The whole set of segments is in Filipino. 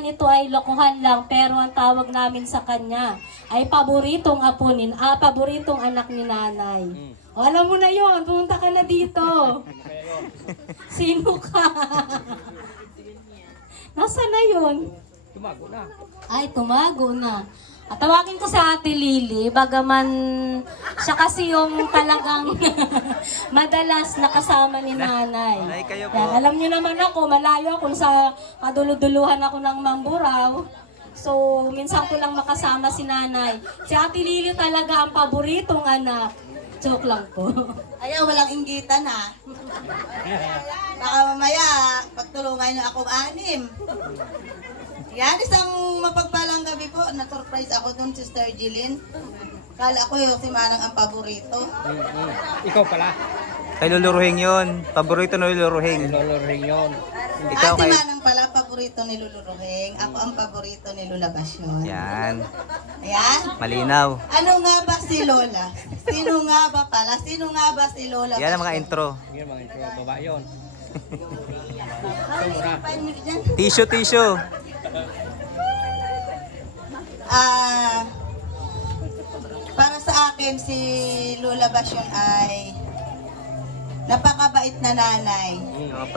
Ito ay lokohan lang, pero ang tawag namin sa kanya ay paboritong paboritong anak ni nanay. O, alam mo na yon, pumunta ka na dito. Sino ka? Nasaan na yun? Tumago na. Ay, tumago na. At tawagin ko sa Ate Lily, bagaman siya kasi yung talagang madalas nakasama ni nanay. Nay, kayo po. Yan, alam niyo naman ako, malayo ako sa kaduluduluhan ako ng Mamburao. So, minsan ko lang makasama si nanay. Si Ate Lily talaga ang paboritong anak. Joke lang po. Ayaw, walang inggitan ha. Baka mamaya, pagtulungan niyo akong anim. Yan, isang mapagpalang gabi po. Na-surprise ako dun, Sister Jillian. Kala ko yung si Manang ang paborito. Ikaw pala. Kay Luluruhing yun. Paborito na Luluruhing. Loloring yun. Ikaw Si kay... Manang pala, paborito ni Luluruhing. Ako ang paborito ni Lola Basyon. Yan. Ayan. Malinaw. Ano nga ba si Lola? Sino nga ba pala? Sino nga ba si Lola Yan ang mga Basyon? intro. Yan mga intro. Baba yun. Tissue. Para sa akin, si Lola Basyon ay napakabait na nanay.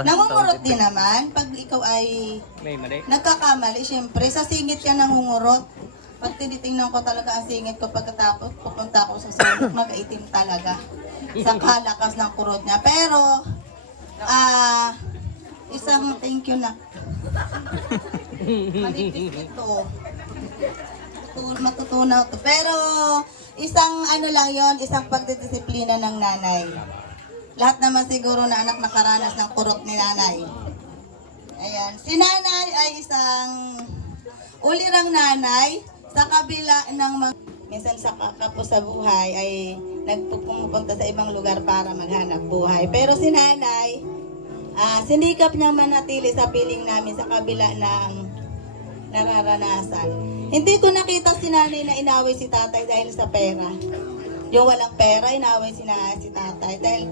Nangungurot din naman. Pag ikaw ay May mali. nagkakamali, syempre, sa singit ka nangungurot. Pag tinitingnan ko talaga ang singit ko pagkatapos, pupunta ako sa sulok, mag-itim talaga. Sa kalakas ng kurot niya. Pero, isang thank you na. Malipit ito. Matutunaw to. Pero, isang ano lang yon, isang pagdidisiplina ng nanay. Lahat naman siguro na anak nakaranas ng kurot ni nanay. Ayan. Si nanay ay isang ulirang nanay sa kabila ng mga... Minsan sa kakapos sa buhay ay nagpupunta sa ibang lugar para maghanap buhay. Pero si nanay, sinikap niyang manatili sa piling namin sa kabila ng nararanasan. Hindi ko nakita si nanay na inaway si tatay dahil sa pera. Yung walang pera, inaway si tatay. Dahil,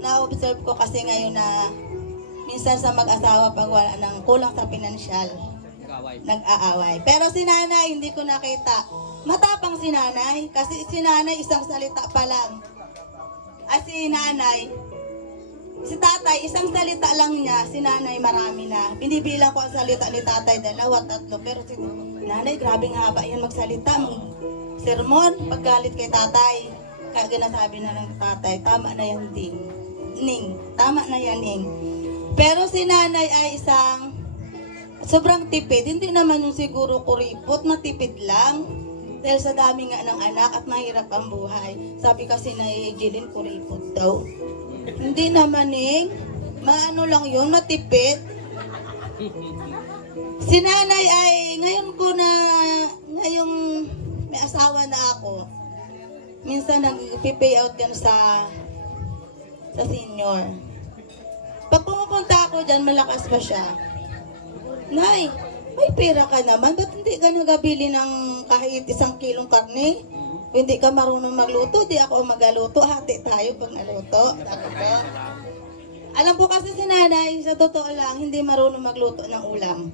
na-observe ko kasi ngayon na minsan sa mag-asawa pag wala ng kulang sa pinansyal, nag-aaway. Pero si nanay, hindi ko nakita. Matapang si nanay, kasi si nanay isang salita pa lang. Si nanay, si tatay, isang salita lang niya, si nanay marami na. Binibilang ko ang salita ni tatay, 2, 3. Pero si nanay, grabing haba yan magsalita. Sermon, paggalit kay tatay. Kaya ginasabi na ng tatay, tama na yan Ning. Tama na yan, Ning. Pero si nanay ay isang sobrang tipid. Hindi naman yung siguro kuripot, matipid lang. Dahil sa dami nga ng anak at mahirap ang buhay. Sabi kasi na Jillian, kuripot daw. Hindi naman maano lang yun, matipid. Si nanay ay, ngayong may asawa na ako, minsan nag-pay out yan sa senior. Pag pumupunta ako dyan, malakas pa siya. Nay, may pera ka naman, ba't hindi ka nagabili ng kahit 1 kilong karne? Kung hindi ka marunong magluto, di ako magaluto. Hati tayo pag naluto. Alam po kasi si nanay, sa totoo lang, hindi marunong magluto ng ulam.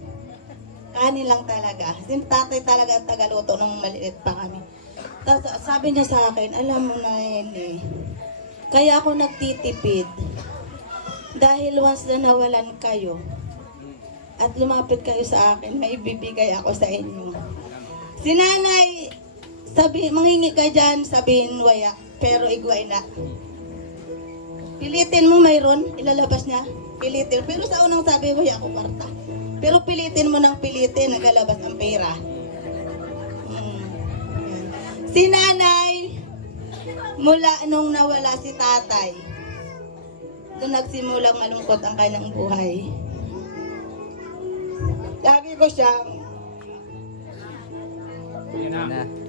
Kanin lang talaga. Si tatay talaga ang tagaluto nung maliit pa kami. Tapos sabi niya sa akin, alam mo na yun kaya ako nagtitipid. Dahil once na nawalan kayo, at lumapit kayo sa akin, may ibibigay ako sa inyo. Si nanay, manghingi ka dyan, sabihin waya, pero igway na. Pilitin mo mayroon, ilalabas niya, pilitin. Pero sa unang sabi, waya ako kwarta. Pero pilitin mo ng pilitin, nagalabas ang pera. Si nanay, mula nung nawala si tatay, doon nagsimulang malungkot ang kanyang buhay. Lagi ko siyang,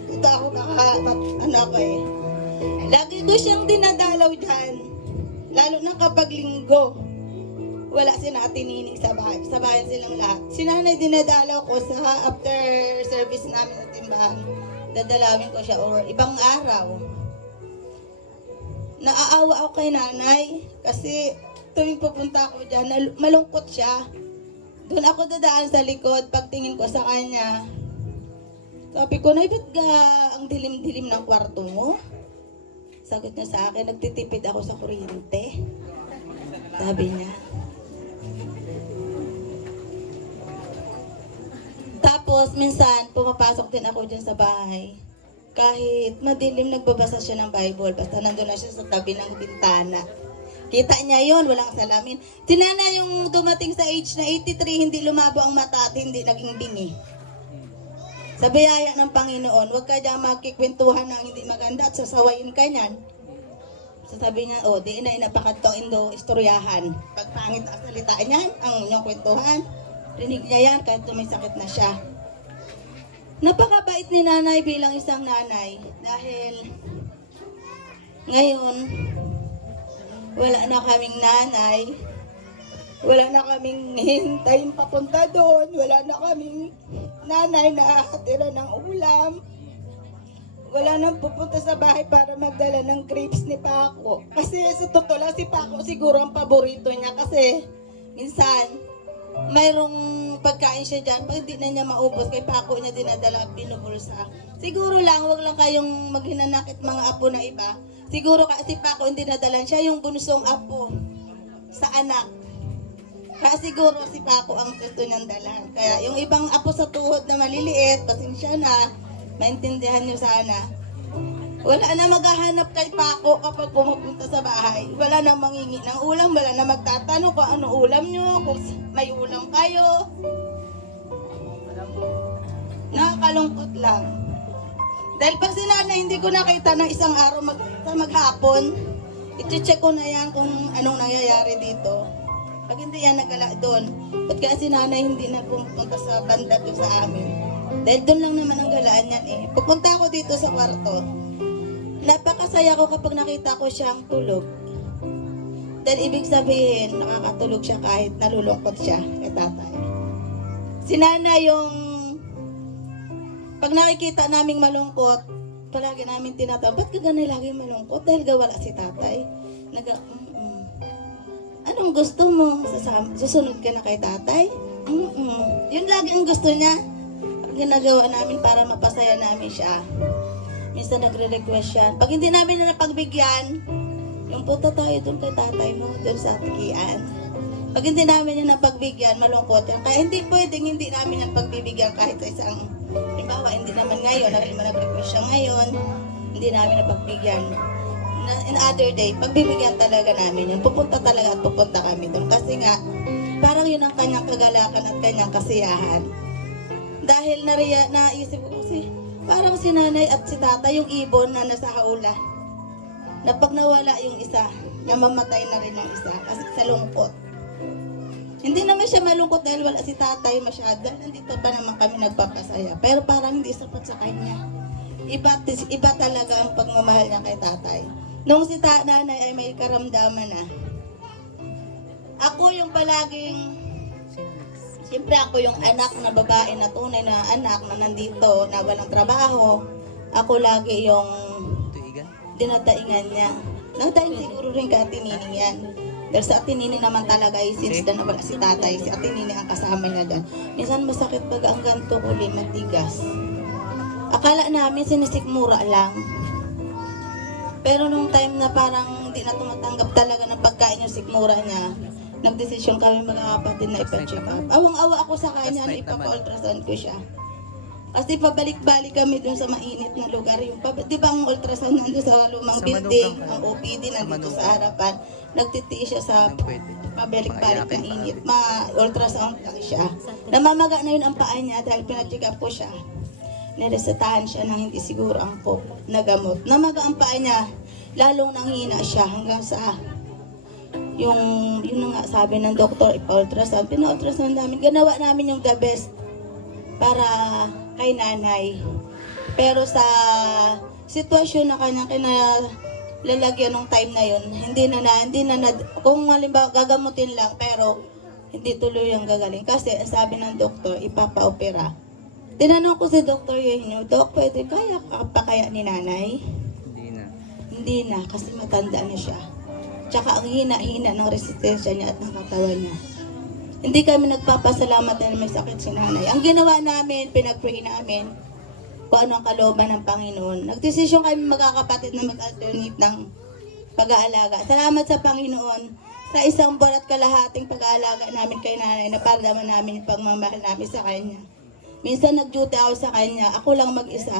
ito ako lagi ko siyang dinadalaw dyan. Lalo na kapag linggo, wala si Ate Nining sa bahay. Sa bayan silang lahat. Si nanay dinadalaw ko sa after service namin sa timbahan. Dadalawin ko siya or ibang araw. Naaawa ako kay nanay kasi tuwing pupunta ako dyan, malungkot siya. Doon ako dadaan sa likod, pagtingin ko sa kanya. Sabi ko, Nay, ba't ang dilim-dilim ng kwarto mo? Sagot niya sa akin, nagtitipid ako sa kuryente. Sabi niya. Tapos, minsan, pumapasok din ako dyan sa bahay. Kahit madilim, nagbabasa siya ng Bible. Basta nandun na siya sa tabi ng bintana. Kita niya yon, walang salamin. Tinana yung dumating sa age na 83, hindi lumabo ang mata at hindi naging bingi. Sa biyaya ng Panginoon, huwag ka dyan makikwentuhan ng hindi maganda at sasawayin ka niyan. Sasabi niya, di na inapakatong istoryahan. Pag pangit ang salita niyan, ang inyong kwentuhan, rinig niya yan kahit may sakit na siya. Napakabait ni nanay bilang isang nanay dahil ngayon wala na kaming nanay, wala na kaming hintayin papunta doon, wala na kaming nanay na hatira ng ulam, wala nang pupunta sa bahay para magdala ng grapes ni Paco. Kasi sa totoo lang, si Paco siguro ang paborito niya kasi minsan mayroong pagkain siya dyan, pag hindi na niya maubos, kay Paco niya dinadala at binubulsa. Siguro lang, wag lang kayong maghinanakit mga apo na iba. Siguro kasi Paco hindi nadalan siya yung bunsong apo sa anak. Kaya siguro si Paco ang gusto niyang dalan. Kaya yung ibang apo sa tuhod na maliliit, pasensya na, maintindihan niyo sana. Wala na maghahanap kay Paco kapag pumupunta sa bahay. Wala na mangingi ng ulam, wala na magtatanong kung ano ulam nyo, kung may ulam kayo. Nakakalungkot lang. Dahil pag si nanay hindi ko nakita ng isang araw maghapon, i-check ko na yan kung anong nangyayari dito. Pag hindi yan nagala doon, ba't kaya si nanay hindi na pumunta sa banda doon sa amin? Dahil doon lang naman ang galaan yan eh. Pagpunta ako dito sa kwarto, napakasaya ko kapag nakita ko siyang tulog. Dahil ibig sabihin, nakakatulog siya kahit nalulungkot siya kay tatay. Si nanay yung, pag nakikita naming malungkot, palagi namin tinatanong, ba't ka ganun lagi malungkot? Dahil gawala si tatay. Anong gusto mo? Susunod ka na kay tatay? Yun lagi ang gusto niya. Ang ginagawa namin para mapasaya namin siya. Minsan nagre-request yan. Pag hindi namin na napagbigyan, yung punta tayo dun kay tatay mo, dun sa tikian. Pag hindi namin yan napagbigyan, malungkot yan. Kaya hindi pwedeng hindi namin yan pagbibigyan kahit sa isang, halimbawa, hindi naman ngayon, nag-request siya ngayon, hindi namin napagbigyan. In other day, pagbibigyan talaga namin yun. Pupunta talaga at pupunta kami dun. Kasi nga, parang yun ang kanyang kagalakan at kanyang kasiyahan. Dahil naisip ko kasi, parang si nanay at si tata yung ibon na nasa haula. Na pag nawala yung isa, namamatay na rin yung isa kasi sa lungkot. Hindi naman siya malungkot dahil wala si tatay masyado. Nandito pa naman kami nagpapasaya. Pero parang hindi sapat sa kanya. Iba talaga ang pagmamahal niya kay tatay. Nung si nanay ay may karamdaman na, ako yung palaging, siyempre ako yung anak na babae na tunay na anak na nandito, na walang trabaho. Ako lagi yung dinadaingan niya. Nagdaing siguro rin kay Ate Nining yan. Dahil sa Ate Nining naman talaga ay since na wala si tatay, si Ate Nining ang kasama niya dyan. Minsan masakit pag ang ganito huli, matigas. Akala namin sinisikmura lang. Pero nung time na parang hindi na tumatanggap talaga ng pagkain yung sikmura niya, nagdesisyon kami mga kapatid na ipa-check up. Awang-awa ako sa kanya na ipapa-ultrasound ko siya. Kasi pabalik-balik kami dun sa mainit na lugar. Yung, di ba ang ultrasound nandun sa lumang building, ang OPD nandito sa harapan. Nagtitiis siya sa pabalik-balik na init. Ma-ultrasound lang siya. Namamaga na yun ang paa niya dahil pina-check up ko siya. Niresetahan siya ng hindi siguro ang na gamot. Namaga ang paa niya, lalong nanghina siya hanggang sa yun nga sabi ng doktor, ipa-ultrasound. Pina-ultrasound namin. Ganawa namin yung the best para kay nanay. Pero sa sitwasyon na kanyang kinalalagyan ng time na yun, hindi na kung halimbawa gagamutin lang pero hindi tuloy yung gagaling. Kasi ang sabi ng doktor, ipapa-opera. Tinanong ko si Dr. Eugenio, Dok, pwede kaya pa kaya ni nanay? Hindi na, kasi matanda na siya. Tsaka ang hina-hina ng resistensya niya at ng katawan niya. Hindi kami nagpapasalamat dahil may sakit si nanay. Ang ginawa namin, pinag-pray namin kung ano ang kalooban ng Panginoon. Nagdesisyon kami magkakapatid na mag-alternate ng pag-aalaga. Salamat sa Panginoon sa isang buwan at kalahating pag-aalaga namin kay nanay na para naman namin yung pagmamahal namin sa kanya. Minsan nag-duty ako sa kanya, ako lang mag-isa.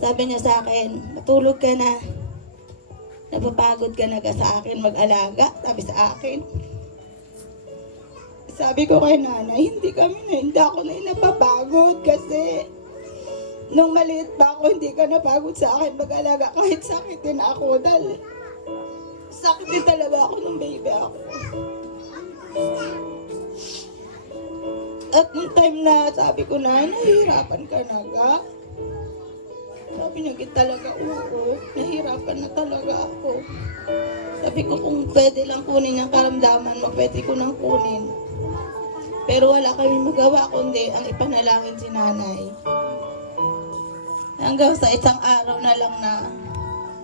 Sabi niya sa akin, matulog ka na. Napapagod ka na sa akin mag-alaga. Sabi sa akin. Sabi ko kay nanay, hindi ako na napapagod kasi nung maliit pa ako, hindi ka napagod sa akin mag-alaga kahit sakit din ako dahil sakit din talaga ako nung baby ako. At nung time na sabi ko na, nahihirapan ka na ga? Sabi niya, talaga, oo, nahihirapan na talaga ako. Sabi ko, kung pwede lang kunin yung karamdaman mo, pwede ko nang kunin. Pero wala kami magawa kundi ang ipanalangin si nanay. Hanggang sa isang araw na lang na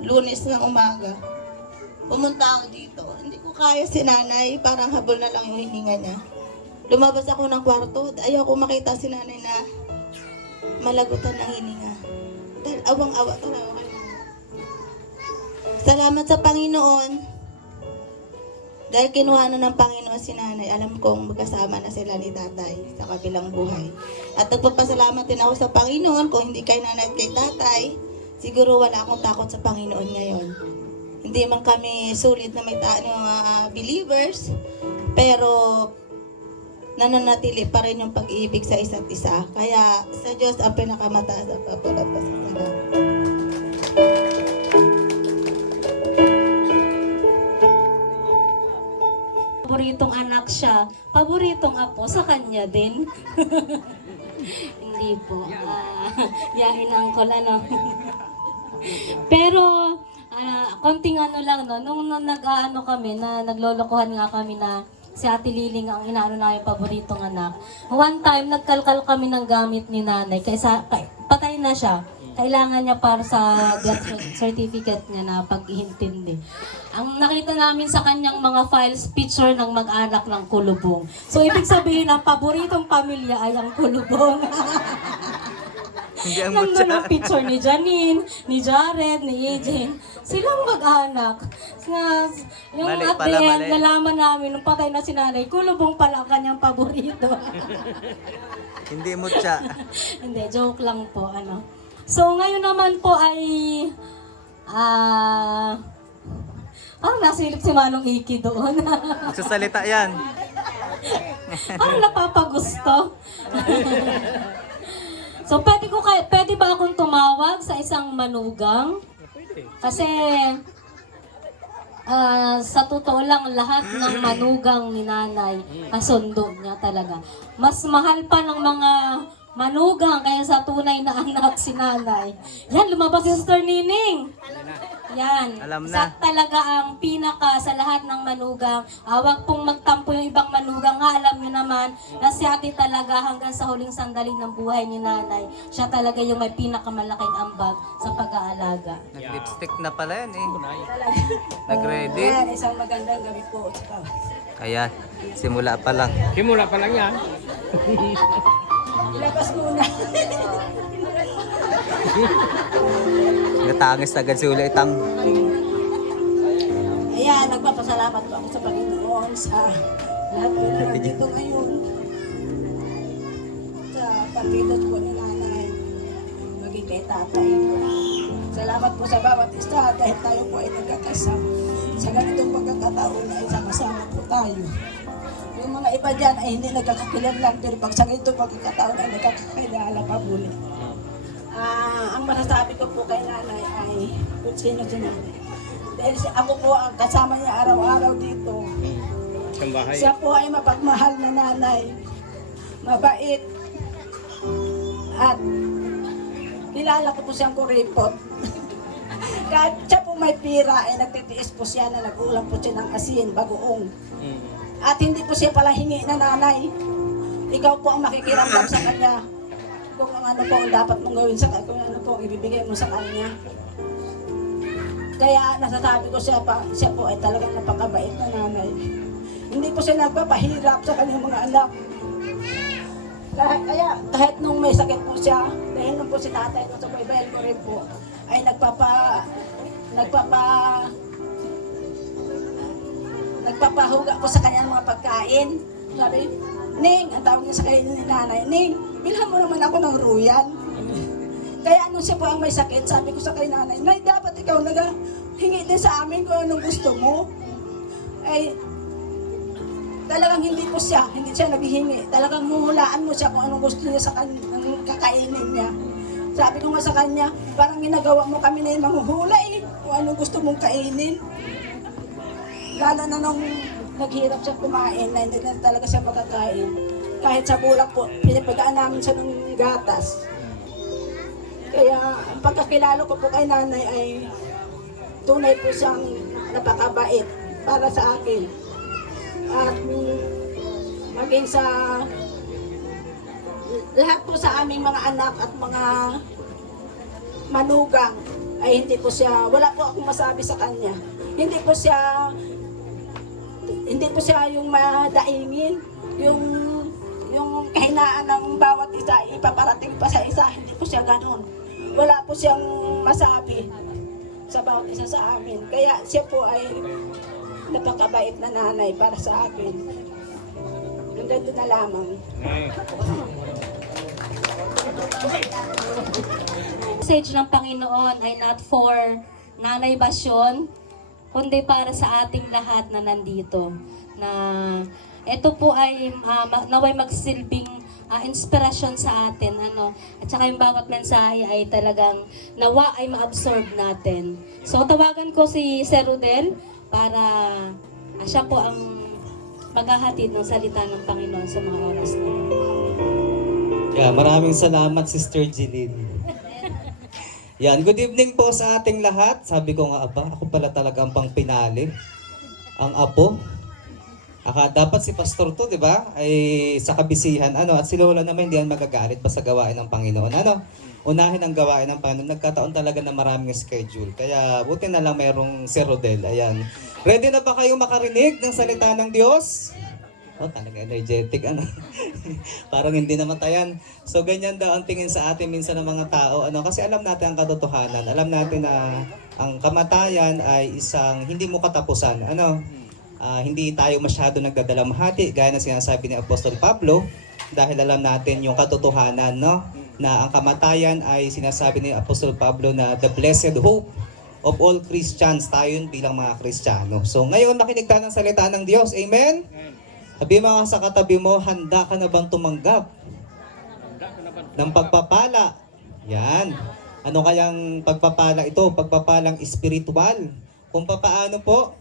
Lunes ng umaga, pumunta ako dito. Hindi ko kaya si nanay, parang habol na lang yung hininga niya. Lumabas ako ng kwarto, ayaw ko makita si nanay na malagutan ng hininga. Dahil awang-awa talaga kay nanay. Salamat sa Panginoon. Dahil kinuha na ng Panginoon si nanay, alam kong magkasama na sila ni tatay sa kabilang buhay. At nagpapasalamat din ako sa Panginoon kung hindi kay nanay at kay tatay, siguro wala akong takot sa Panginoon ngayon. Hindi man kami sulit na may believers, pero nananatili pa rin yung pag-ibig sa isa't isa. Kaya sa Diyos ang pinakamataas ang papalad pa sa salamat. Paboritong anak siya, paboritong apo sa kanya din. Hindi po. Yain uncle ano. Pero konting ano lang no, nung nag-aano kami na naglolokohan nga kami na si Ate Liling ang inaano namin paboritong anak. One time nagkalkal kami ng gamit ni nanay patay na siya. Kailangan niya para sa death certificate niya na pag-iintindi. Ang nakita namin sa kanyang mga files, picture ng mag-anak ng kulubong. So, ibig sabihin, ang paboritong pamilya ay ang kulubong. Hindi ang Nandun mutya. ang picture ni Janine, ni Jared, ni Eugene. Silang mag-anak. Yung Mali at the pala, end, mali. nalaman namin, nung patay na si nanay, kulubong pala ang kanyang paborito. Hindi mutya. Hindi, joke lang po. So, ngayon naman po ay parang nasilip si Manong Iki doon. Magsasalita yan. Parang napapagusto. So, pwede ba akong tumawag sa isang manugang? Kasi, sa totoo lang, lahat ng manugang ni nanay, kasundo niya talaga. Mas mahal pa ng mga manugang kaya sa tunay na anak si nanay. Yan, lumabas si Sister Nining. Yan. Alam Sa na. talaga ang pinaka sa lahat ng manugang. Huwag pong magtampo yung ibang manugang. Alam nyo naman na si ate talaga hanggang sa huling sandali ng buhay ni nanay. Siya talaga yung may pinakamalaking ambag sa pag-aalaga. Nag-lipstick na pala yan eh. Talaga. Nag-ready. Ayan, isang magandang gabi po. Kaya, simula pa lang. Simula pa lang yan. Ilabas muna. Natangis agad si Ulitang. Ayan, nagpapasalamat po ako sa Panginoon sa lahat po na nandito ngayon. Sa pagpindot po ni nanay, maging kay tatay. Salamat po sa bawat isa dahil tayo po ay nagkakasama. Sa ganitong pagkakataon ay sama-sama po tayo. Yung mga iba dyan ay hindi nagkakakilanlan, pero pag sa ganitong pagkakataon ay nagkakakilala pa muli. Ang masasabi ko po kay nanay ay kung sino si nanay. Dahil ako po ang kasama niya araw-araw dito. Sa bahay. Siya po ay mapagmahal na nanay. Mabait. At kilala ko po siyang kuripot. Kahit siya po may pira ay nagtitiis po siya na nag-ulam po siya ng asin, bagoong. At hindi po siya pala hingi na nanay. Ikaw po ang makikiramdam sa kanya. Kung ano po ang dapat mong gawin sa kanya, kung ano po ang ibibigay mo sa kanya. Kaya nasasabi ko siya po ay talagang napakabait na nanay. Hindi po siya nagpapahirap sa kanyang mga anak. Kahit nung may sakit po siya, dahil nung po si tatay nung sa Bible ko rin po, ay nagpapahuga po sa kanyang mga pagkain. Sabi, Ning, ang tawag niya sa kanya ni nanay, Ning, bilhan mo naman ako ng ruyan. Kaya nung siya po ang may sakit, sabi ko sa kay nanay, Nay, dapat ikaw hingi din sa amin kung anong gusto mo. Ay, talagang hindi siya naghihingi. Talagang huhulaan mo siya kung anong gusto niya sa kanyang kakainin niya. Sabi ko nga sa kanya, parang ginagawa mo kami na yung manghuhula kung anong gusto mong kainin. Lalo na nung naghirap siya kumain, na hindi na talaga siya makakain. Kahit sa bulak po, pinapagaan namin siya ng gatas. Kaya ang pagkakilala ko po kay nanay ay tunay po siyang napakabait para sa akin. At maging sa lahat po sa aming mga anak at mga manugang ay hindi po siya, wala po akong masabi sa kanya. Hindi po siya yung madaingin, yung kahinaan ng bawat isa, ipaparating pa sa isa, hindi po siya ganun. Wala po siyang masabi sa bawat isa sa amin. Kaya siya po ay napakabait na nanay para sa akin. Hanggang doon na lamang. Message ng Panginoon ay not for Nanay Basyon, kundi para sa ating lahat na nandito. Na ito po ay naway magsilbing inspirasyon sa atin. At saka yung bawat mensahe ay talagang nawa ay ma-absorb natin. So tawagan ko si Sir Rodel para siya po ang maghahatid ng salita ng Panginoon sa mga oras na. Yeah, maraming salamat, Sister Jeline. Yan, good evening po sa ating lahat. Sabi ko nga, ako pala talaga ang pangpinali. Ang apo. Dapat si Pastor to, di ba? Ay sa kabisihan, at si Lola naman hindi yan magagalit pa sa gawain ng Panginoon. Unahin ang gawain ng Panginoon. Nagkataon talaga na maraming schedule. Kaya buti na lang mayroong si Rodel. Ayan. Ready na ba kayo makarinig ng salita ng Diyos? Talaga energetic, Parang hindi namatayan. So, ganyan daw ang tingin sa atin minsan ng mga tao, kasi alam natin ang katotohanan. Alam natin na ang kamatayan ay isang hindi mo katapusan, hindi tayo masyado nagdadalamhati, gaya ng sinasabi ni Apostol Pablo, dahil alam natin yung katotohanan, na ang kamatayan ay sinasabi ni Apostol Pablo na the blessed hope of all Christians, tayo yun bilang mga Kristiyano. So, ngayon makinig tayo ng salita ng Diyos. Amen? Sabi mga sa katabi mo, handa ka na bang tumanggap ng pagpapala? Yan. Ano kayang pagpapala ito? Pagpapalang espiritual. Kung papaano po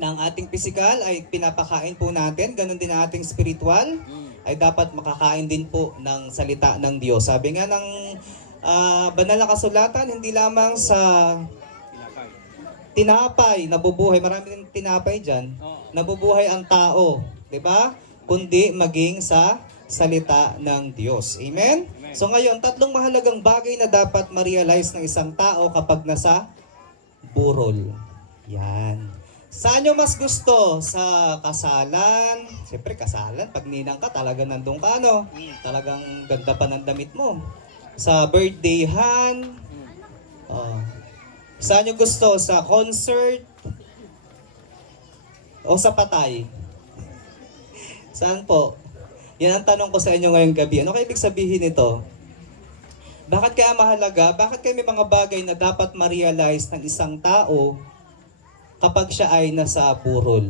ng ating physical ay pinapakain po natin, ganun din ang ating spiritual, ay dapat makakain din po ng salita ng Diyos. Sabi nga ng banal na kasulatan, hindi lamang sa tinapay, nabubuhay, marami din tinapay dyan, nabubuhay ang tao. Diba? Kundi maging sa salita ng Diyos. Amen? So ngayon, tatlong mahalagang bagay na dapat ma-realize ng isang tao kapag nasa burol. Yan. Saan nyo mas gusto? Sa kasalan? Siyempre, kasalan. Pag ninang ka, talaga nandun ka, Talagang ganda pa ng damit mo. Sa birthdayhan? Saan nyo gusto? Sa concert? O sa patay? Saan po? Yan ang tanong ko sa inyo ngayong gabi. Ano kaya ibig sabihin nito? Bakit kaya mahalaga? Bakit kaya may mga bagay na dapat ma-realize ng isang tao kapag siya ay nasa burol?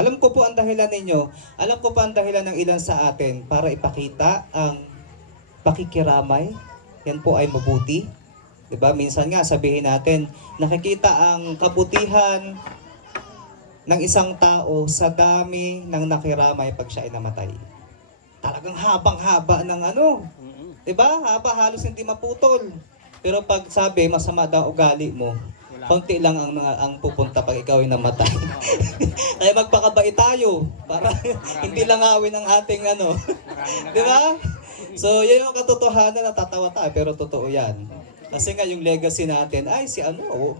Alam ko po ang dahilan ninyo. Alam ko po ang dahilan ng ilan sa atin para ipakita ang pakikiramay. Yan po ay mabuti. Diba? Minsan nga sabihin natin, nakikita ang kabutihan ng isang tao sa dami ng nakiramay pag siya ay namatay. Talagang habang-haba ng diba? Haba, halos hindi maputol. Pero pag sabi, masama daw ugali mo, konti lang ang pupunta pag ikaw ay namatay. Kaya magpakabait tayo para hindi lang awin ang ating diba? So, yan yung katotohanan, natatawa tayo, pero totoo yan. Kasi nga yung legacy natin, ay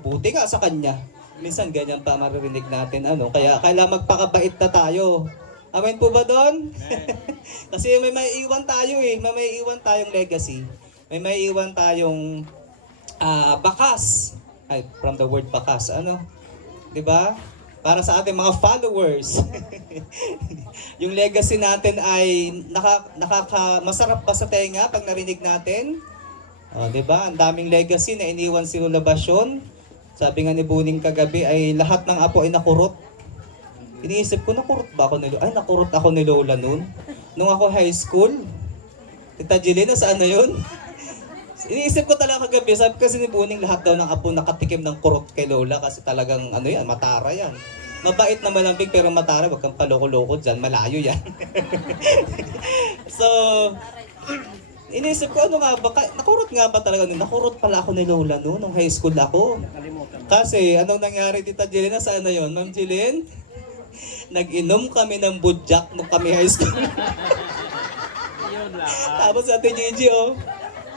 buti nga sa kanya. Minsan ganyan pa maririnig natin, ano. Kaya kailangan magpakabait na tayo. Amen po ba doon? Kasi may maiiwan tayo eh. May maiiwan tayong legacy. May maiiwan tayong bakas. Ay, from the word bakas, ano? 'Di ba? Para sa ating mga followers. Yung legacy natin ay masarap ba sa tenga pag narinig natin? 'Di ba? Ang daming legacy na iniwan si Lola Basyon. Sabi nga ni Buning kagabi ay lahat ng apo ay nakurot. Iniisip ko, nakurot ba ako ni Lola? Ay, nakurot ako ni Lola noon. Nung ako high school. Tita Jeline, saan na yun? Iniisip ko talaga kagabi, sabi kasi ni Buning lahat daw ng apo nakatikim ng kurot kay Lola kasi talagang ano yan, matara yan. Mabait na malambing pero matara, wag kang paloko-loko dyan, malayo yan. So, iniisip ko ano nga ba, nakurot nga ba talaga noon? Nakurot pala ako ni Lola noon, nung high school ako. Kasi anong nangyari Tita Jeline, saan na yun? Ma'am Jeline? Nag-inom kami ng budyak nung kami high school. Tapos sa Ate Gigi,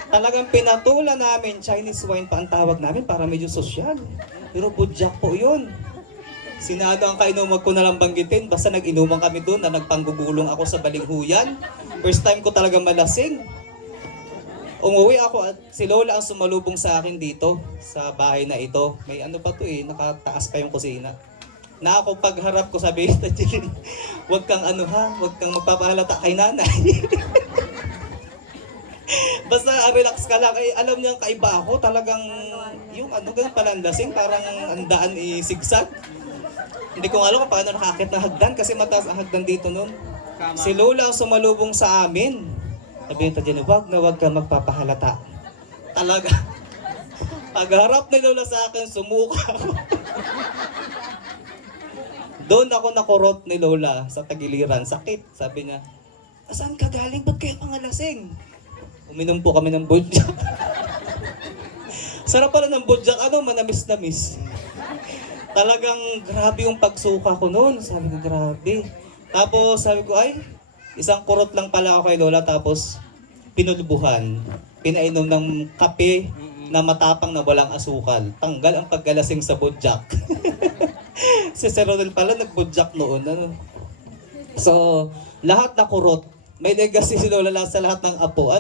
talagang pinatulan namin, Chinese wine pa ang tawag namin para medyo sosyal. Pero budyak po yun. Sinado ang kainuman ko na lang banggitin, basta nag-inuman kami doon na nagpanggugulong ako sa balinghuyan. First time ko talaga malasing. Umuwi ako at si Lola ang sumalubong sa akin dito sa bahay na ito. May ano pa to nakataas pa yung kusina. Na ako pagharap ko sabi ito, huwag kang huwag kang magpapahalata kay nanay. Basta relax ka lang. Ay, alam niyang kaiba ako, talagang yung ganun pala ang lasing, parang ang daan isigsag. Hindi ko alam kung paano nakakit na hagdan kasi mataas ang hagdan dito noon. Si Lola ang sumalubong sa amin. Sabi nito dyan, huwag kang magpapahalata. Talaga. Pagharap ni Lola sa akin, sumuka ako. Doon ako nakurot ni Lola sa tagiliran. Sakit. Sabi niya, saan ka galing? Ba't kayo pangalasing? Uminom po kami ng budyak. Sarap pala ng budyak. Manamis-namis. Talagang grabe yung pagsuka ko noon. Sabi ko, grabe. Tapos sabi ko, ay, isang kurot lang pala ako kay Lola. Tapos pinulbuhan. Pinainom ng kape na matapang na walang asukal. Tanggal ang paggalasing sa budyak. Si Sir Ronel pala nagbudyak noon. So, lahat na kurot. May legacy si Lola sa lahat ng apo.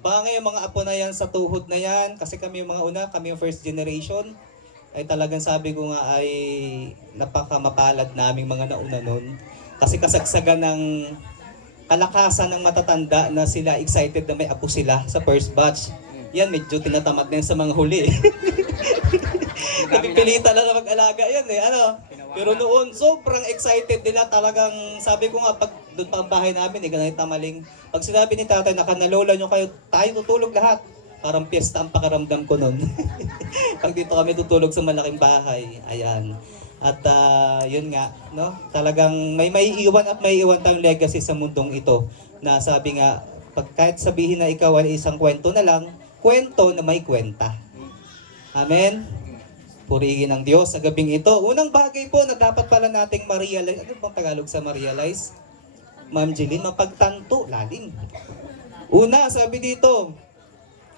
Baka ngayon mga apo na yan sa tuhod na yan. Kasi kami yung mga una, kami yung first generation. Ay talagang sabi ko nga ay napakamapalad naming mga nauna noon. Kasi kasagsagan ng kalakasan ng matatanda na sila excited na may apo sila sa first batch. Yan, medyo tinatamad na yan sa mga huli. Napipilitan na mag-alaga yan Pero noon, sobrang excited nila talagang, sabi ko nga, pag doon pa ang bahay namin, ganun tamaling. Pag sinabi ni tatay na kanalola nyo kayo, tayo tutulog lahat. Parang piyesta ang pakaramdam ko noon. Pag dito kami tutulog sa malaking bahay, ayan. At yun nga, talagang may maiiwan at maiiwan tayong legacy sa mundong ito. Na sabi nga, kahit sabihin na ikaw ay isang kwento na lang, kwento na may kwenta. Amen? Purihin ng Diyos sa gabing ito. Unang bagay po na dapat pala nating ma-realize. Ano bang Tagalog sa ma-realize? Ma'am Jeline, mapagtanto, lalim. Una, sabi dito,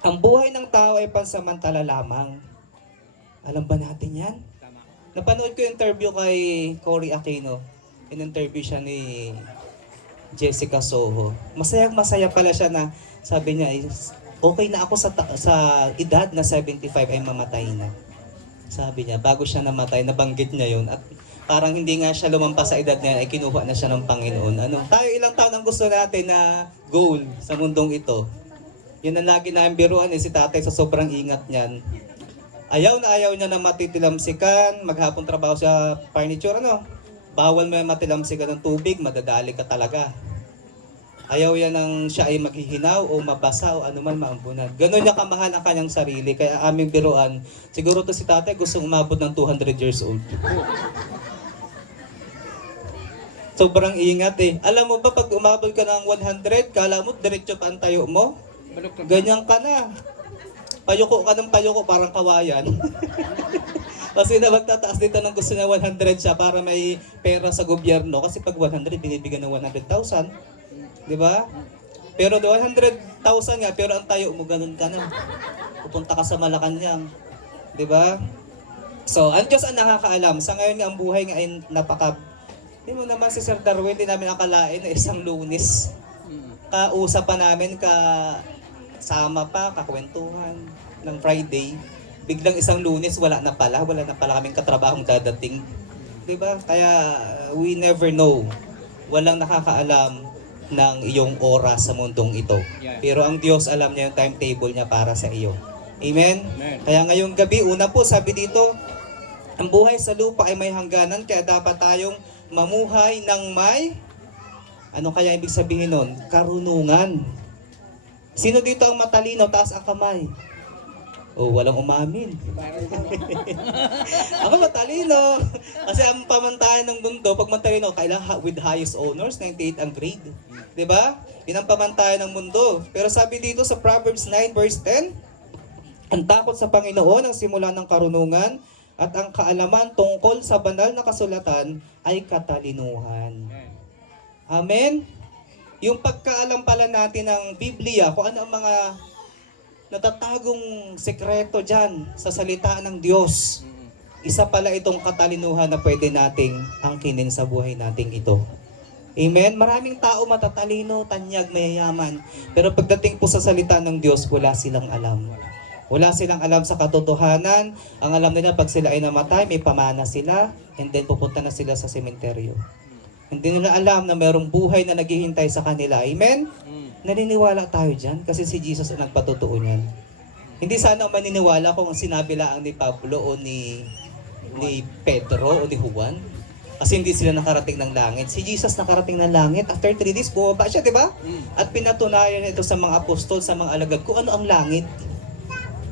ang buhay ng tao ay pansamantala lamang. Alam ba natin yan? Napanood ko yung interview kay Cory Aquino. In-interview siya ni Jessica Soho. Masayang-masaya pala siya na sabi niya, okay na ako sa edad na 75 ay mamatay na. Sabi niya, bago siya namatay, nabanggit niya yun. At parang hindi nga siya lumampas sa edad niya, ay kinuha na siya ng Panginoon. Tayo ilang taon ang gusto natin na goal sa mundong ito. Yun ang lagi namin biruan si tatay sa sobrang ingat niyan. Ayaw niya na matitilamsikan, maghapon trabaho sa furniture, Bawal mo matilamsikan ng tubig, madadali ka talaga. Ayaw yan ng siya ay maghihinaw o mabasa o anuman maambunan. Ganon niya kamahal ang kanyang sarili. Kaya aming biruan, siguro to si tatay gustong umabot ng 200 years old. Sobrang ingat Alam mo ba pag umabot ka ng 100, kala mo diretso pa ang tayo mo? Ganyan ka na. Payuko ka ng payuko, parang kawayan. Kasi na magtataas dito ng gusto niya 100 siya para may pera sa gobyerno. Kasi pag 100, binibigyan ng 100,000. Diba? Pero 100,000 nga, pero ang tayo mo ganun ka na. Pupunta ka sa Malacanang. Diba? So, ang Diyos ang nakakaalam. Sa ngayon nga, ang buhay nga ay napaka... Hindi mo naman si Sir Darwin, hindi namin akalain na isang Lunes. Kausap pa namin, kasama pa, kakwentuhan ng Friday. Biglang isang Lunes, wala na pala kaming katrabahong dadating. Diba? Kaya we never know. Walang nakakaalam ng iyong oras sa mundong ito. Pero ang Diyos alam niya yung timetable niya para sa iyo. Amen? Amen. Kaya ngayong gabi, una po sabi dito, ang buhay sa lupa ay may hangganan, kaya dapat tayong mamuhay ng may, ano kaya ibig sabihin nun? Karunungan. Sino dito ang matalino? Taas ang kamay. Oh, walang umamin. Ako matalino. Kasi ang pamantayan ng mundo, pag matalino, kailangan with highest honors, 98 ang grade. Diba? Yun ang pamantayan ng mundo. Pero sabi dito sa Proverbs 9 verse 10, ang takot sa Panginoon ang simula ng karunungan, at ang kaalaman tungkol sa banal na kasulatan ay katalinuhan. Amen? Yung pagkaalam pala natin ng Biblia, kung ano ang mga natatagong sekreto dyan sa salita ng Diyos. Isa pala itong katalinuhan na pwede nating angkinin sa buhay nating ito. Amen? Maraming tao matatalino, tanyag, mayayaman. Pero pagdating po sa salita ng Diyos, wala silang alam. Wala silang alam sa katotohanan. Ang alam nila, pag sila ay namatay, may pamana sila, and then pupunta na sila sa sementeryo. Hindi nila alam na mayroong buhay na naghihintay sa kanila. Amen? Naniniwala tayo dyan kasi si Jesus ang nagpatotoo niyan. Hindi sana maniniwala kung sinabi lang ni Pablo o ni Pedro o ni Juan. Kasi hindi sila nakarating ng langit. Si Jesus nakarating ng langit. After 3 days, bumaba siya, di ba? At pinatunayan ito sa mga apostol, sa mga alagad, kung ano ang langit.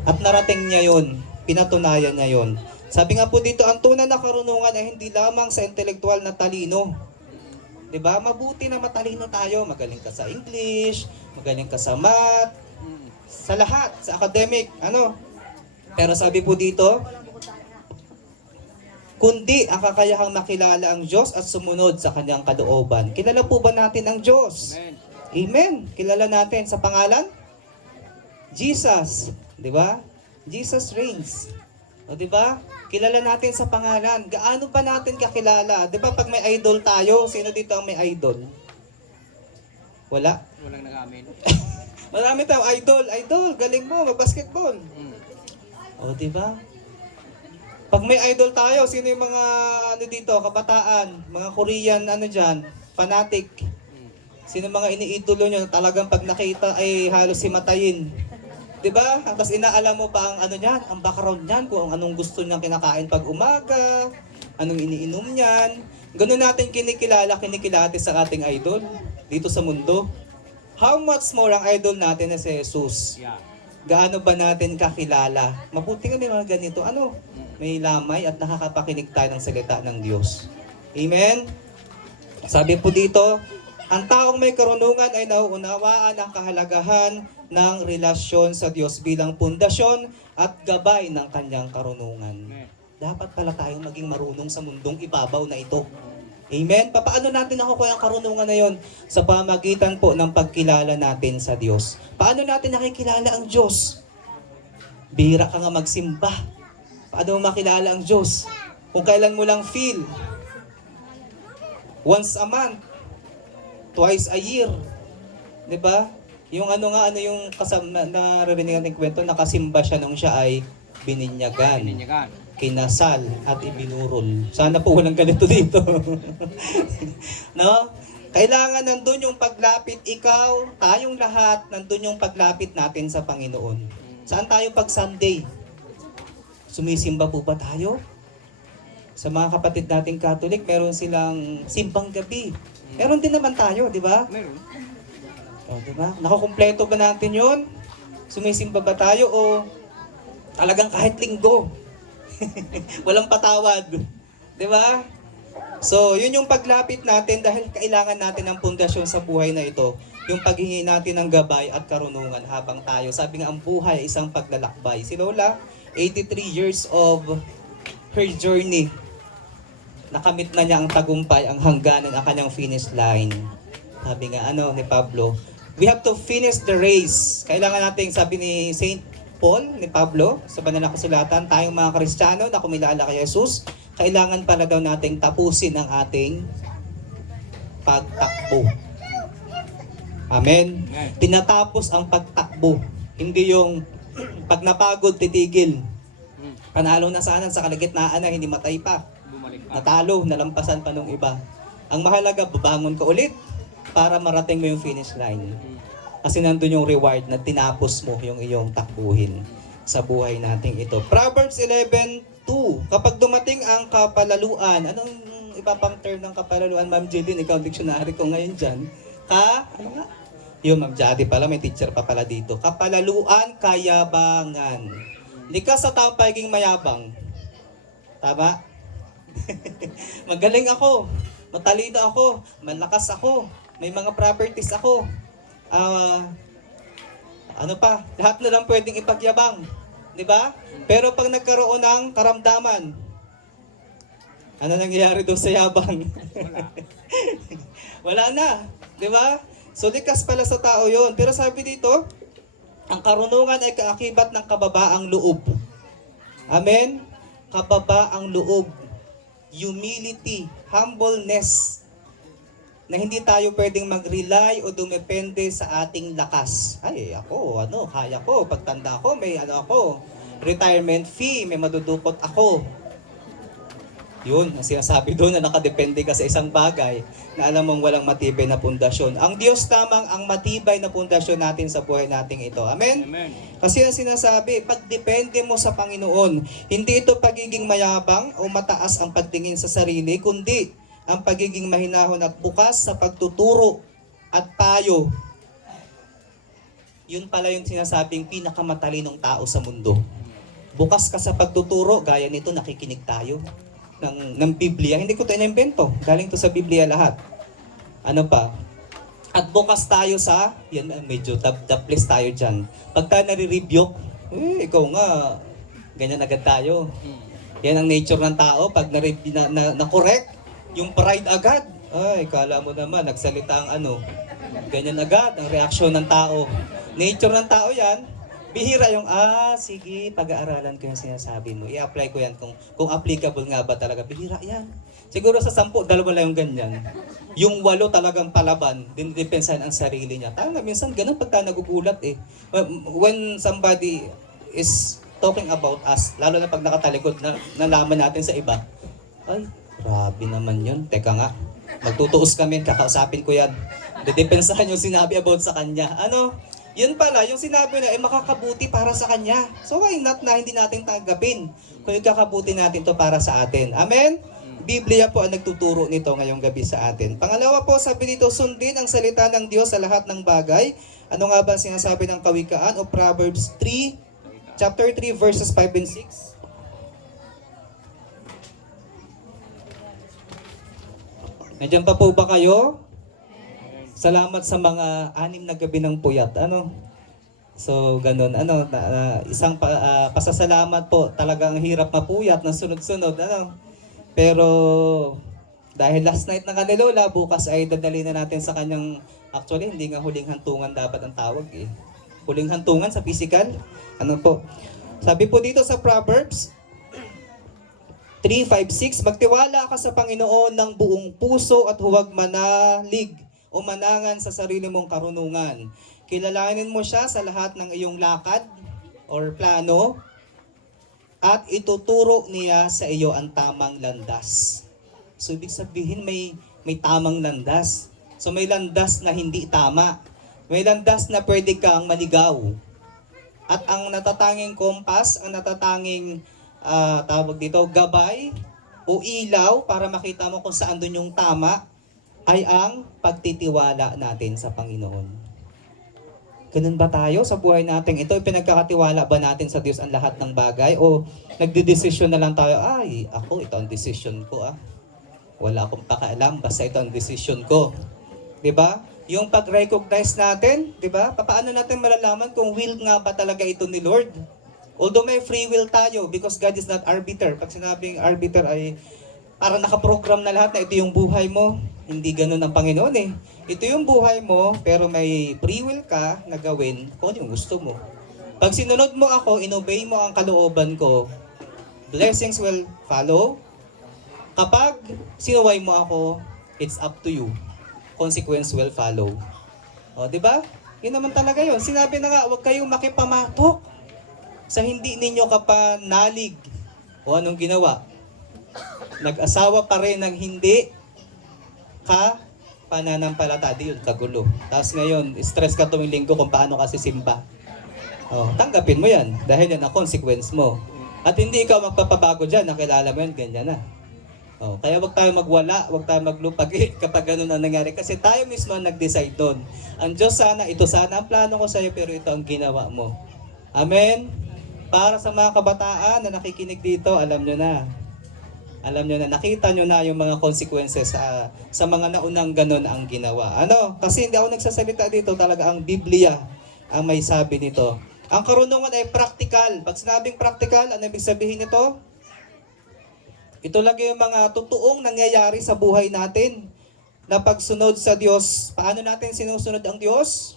At narating niya yun. Pinatunayan niya yun. Sabi nga po dito, ang tunay na karunungan ay hindi lamang sa intelektual na talino. Diba? Mabuti na matalino tayo. Magaling ka sa English, magaling ka sa math, sa lahat, sa academic, ano. Pero sabi po dito, kundi ang kakayahang makilala ang Diyos at sumunod sa kanyang kalooban. Kilala po ba natin ang Diyos? Amen. Amen. Kilala natin sa pangalan? Jesus. Diba? Jesus reigns. O diba? Kilala natin sa pangalan. Gaano ba natin kakilala? Diba pag may idol tayo, sino dito ang may idol? Wala? Walang nag-amin. Marami tayong idol. Idol, galing mo, mag-basketball. O diba? Pag may idol tayo, sino yung mga ano dito, kabataan, mga Korean ano dyan, fanatic. Sino mga iniidolo nyo, talagang pag nakita ay halos himatayin. Diba? Tapos inaalam mo pa ang ano niyan, ang background niyan, kung anong gusto niyang kinakain pag umaga, anong iniinom niyan. Ganun natin kinikilati sa ating idol dito sa mundo. How much more ang idol natin na si Jesus? Yeah. Gaano ba natin kakilala? Mabuti nga may mga ganito, ano? May lamay at nakakapakinig tayo ng salita ng Diyos. Amen? Sabi po dito, ang taong may karunungan ay nauunawaan ang kahalagahan ng relasyon sa Diyos bilang pundasyon at gabay ng kanyang karunungan. Dapat pala tayong maging marunong sa mundong ibabaw na ito. Amen? Paano natin nakukuha ang karunungan na yon? Sa pamagitan po ng pagkilala natin sa Diyos. Paano natin nakikilala ang Diyos? Bihira ka nga magsimba. Paano mo makilala ang Diyos? Kung kailan mo lang feel. Once a month. Twice a year. 'Di ba? Yung ano yung naririnig natin kwento, nakasimba siya nung siya ay bininyagan, kinasal at ibinurol. Sana po walang ganito dito. No? Kailangan nandun yung paglapit ikaw, tayong lahat, nandun yung paglapit natin sa Panginoon. Saan tayo pag Sunday? Sumisimba po ba tayo? Sa mga kapatid nating Catholic, meron silang simbang gabi. Meron din naman tayo, di ba? Meron. O, di ba? Nakukumpleto ba natin yun? Sumisimba ba tayo o talagang kahit linggo? Walang patawad. Di ba? So, yun yung paglapit natin dahil kailangan natin ng pundasyon sa buhay na ito. Yung paghingi natin ng gabay at karunungan habang tayo. Sabi nga, ang buhay ay isang paglalakbay. Si Lola, 83 years of her journey. Nakamit na niya ang tagumpay, ang hangganan, ang kanyang finish line. Sabi nga, ni Pablo, we have to finish the race. Kailangan natin, sabi ni Saint Paul, ni Pablo, sa banal na kasulatan, tayong mga Kristiyano na kumilala kay Jesus, kailangan pala daw nating tapusin ang ating pagtakbo. Amen? Tinatapos ang pagtakbo. Hindi yung pag napagod, titigil. Panalo na sana sa kalagitnaan na hindi matay pa. Bumalik pa. Natalo, nalampasan pa nung iba. Ang mahalaga, babangon ka ulit para marating mo yung finish line. Kasi nandun yung reward na tinapos mo yung iyong takbuhin sa buhay nating ito. Proverbs 11:2. Kapag dumating ang kapalaluan, anong ipapang term ng kapalaluan, Ma'am Jeline? Ikaw ang dictionary ko ngayon dyan. Ano nga? Yung Ma'am Jady pala, may teacher pa pala dito. Kapalaluan, kayabangan. Hindi ka sa tao pagiging mayabang. Tama? Magaling ako. Matalino ako. Malakas ako. May mga properties ako. Ano pa? Lahat na lang pwedeng ipagyabang. Di ba? Pero pag nagkaroon ng karamdaman, ano nangyayari doon sa yabang? Wala na. Di ba? So, likas pala sa tao yon. Pero sabi dito, ang karunungan ay kaakibat ng kababaang loob. Amen? Kababaang loob. Humility, humbleness, na hindi tayo pwedeng mag-rely o dumepende sa ating lakas. Ay, ako, kaya ko, pagtanda ko, may retirement fee, may madudukot ako. Yun, ang sinasabi doon na nakadepende ka sa isang bagay na alam mong walang matibay na pundasyon. Ang Diyos tamang ang matibay na pundasyon natin sa buhay nating ito. Amen? Amen. Kasi ang sinasabi, pagdepende mo sa Panginoon, hindi ito pagiging mayabang o mataas ang pagtingin sa sarili, kundi ang pagiging mahinahon at bukas sa pagtuturo at payo. Yun pala yung sinasabing pinakamatalinong tao sa mundo. Bukas ka sa pagtuturo, gaya nito nakikinig tayo ng Biblia. Hindi ko ito inimbento. Galing to sa Biblia lahat. Ano pa? At bukas tayo sa, yan medyo daplis tayo dyan. Pagka nare-rebuke, ikaw nga, ganyan agad tayo. Yan ang nature ng tao. Pag na-correct, yung pride agad. Ay, kala mo naman, nagsalita ang ganyan agad, ang reaksyon ng tao. Nature ng tao yan. Bihira yung, sige, pag-aaralan ko yung sinasabi mo. I-apply ko yan kung applicable nga ba talaga. Bihira yan. Siguro sa 10, 2 lang yung ganyan. Yung 8 talagang palaban, dinidepensahan ang sarili niya. Tama, minsan ganun pagka nagugulat eh. When somebody is talking about us, lalo na pag nakatalikod, nalaman natin sa iba, ay, grabe naman yun. Teka nga, magtutuos kami, kakausapin ko yan. Didepensahan yung sinabi about sa kanya. Yun pala, yung sinabi na makakabuti para sa kanya. So why not na hindi natin tanggapin kung yung kakabuti natin to para sa atin. Amen? Biblia po ang nagtuturo nito ngayong gabi sa atin. Pangalawa po, sabi dito, sundin ang salita ng Diyos sa lahat ng bagay. Ano nga ba sinasabi ng Kawikaan o Proverbs 3, chapter 3, verses 5 and 6? Nandiyan pa po ba kayo? Salamat sa mga 6 na gabi ng puyat. So, ganun. Isang pasasalamat po. Talagang hirap mapuyat ng sunod-sunod. Pero, dahil last night na kanilola, bukas ay dadali na natin sa kanyang, actually, hindi nga huling hantungan dapat ang tawag eh. Huling hantungan sa physical. Sabi po dito sa Proverbs 3:5-6, magtiwala ka sa Panginoon ng buong puso at huwag manalig o manangan sa sarili mong karunungan. Kilalanin mo siya sa lahat ng iyong lakad or plano at ituturo niya sa iyo ang tamang landas. So, ibig sabihin may tamang landas. So, may landas na hindi tama. May landas na pwede kang maligaw. At ang natatanging kompas, ang natatanging gabay o ilaw para makita mo kung saan doon yung tama, ay ang pagtitiwala natin sa Panginoon. Ganun ba tayo sa buhay natin? Ito, pinagkakatiwala ba natin sa Diyos ang lahat ng bagay? O nagdedesisyon na lang tayo, ito ang decision ko Wala akong pakialam, basta ito ang decision ko. 'Di ba? Yung pag-recognize natin, 'di ba? Paano natin malalaman kung will nga ba talaga ito ni Lord? Although may free will tayo because God is not arbiter. Pag sinabing arbiter ay parang nakaprogram na lahat na ito yung buhay mo. Hindi ganun ang Panginoon eh. Ito yung buhay mo, pero may free will ka na gawin kung ano yung gusto mo. Pag sinunod mo ako, inobey mo ang kalooban ko, blessings will follow. Kapag sinuway mo ako, it's up to you. Consequence will follow. O, di ba? Yun naman talaga yun. Sinabi na nga, huwag kayong makipamatok sa hindi ninyo kapanalig. O anong ginawa? Nag-asawa pa rin ng hindi ka pananampalataya. Di yun, kagulo. Tapos ngayon, stress ka tuwing linggo kung paano ka sisimba. O, tanggapin mo yan. Dahil yan ang consequence mo. At hindi ikaw magpapabago dyan. Nakilala mo yan, ganyan na. Oh, kaya wag tayo magwala, wag tayo maglupagi kapag ganun ang nangyari. Kasi tayo mismo ang nag-decide doon. Ang Diyos sana, ito sana ang plano ko sa iyo, pero ito ang ginawa mo. Amen? Para sa mga kabataan na nakikinig dito, alam nyo na. Alam nyo na, nakita nyo na yung mga consequences sa mga naunang ganun ang ginawa. Ano? Kasi hindi ako nagsasalita dito, talaga ang Biblia ang may sabi nito. Ang karunungan ay practical. Pag sinabing practical, ano ibig sabihin nito? Ito lagi yung mga totoong nangyayari sa buhay natin na pagsunod sa Diyos. Paano natin sinusunod ang Diyos?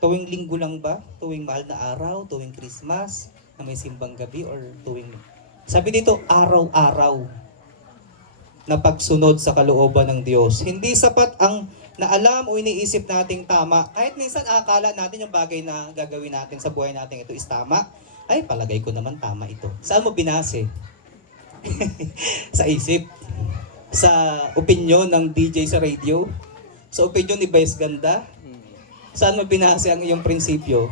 Tuwing linggo lang ba? Tuwing mahal na araw? Tuwing Christmas? Na may simbang gabi? Or tuwing... Sabi dito, araw-araw na pagsunod sa kalooban ng Diyos. Hindi sapat ang naalam o iniisip nating tama. Kahit minsan akala natin yung bagay na gagawin natin sa buhay natin ito is tama. Ay, palagay ko naman tama ito. Saan mo binase? Sa isip, sa opinion ng DJ sa radio, sa opinion ni Vice Ganda. Saan mo binase ang iyong prinsipyo?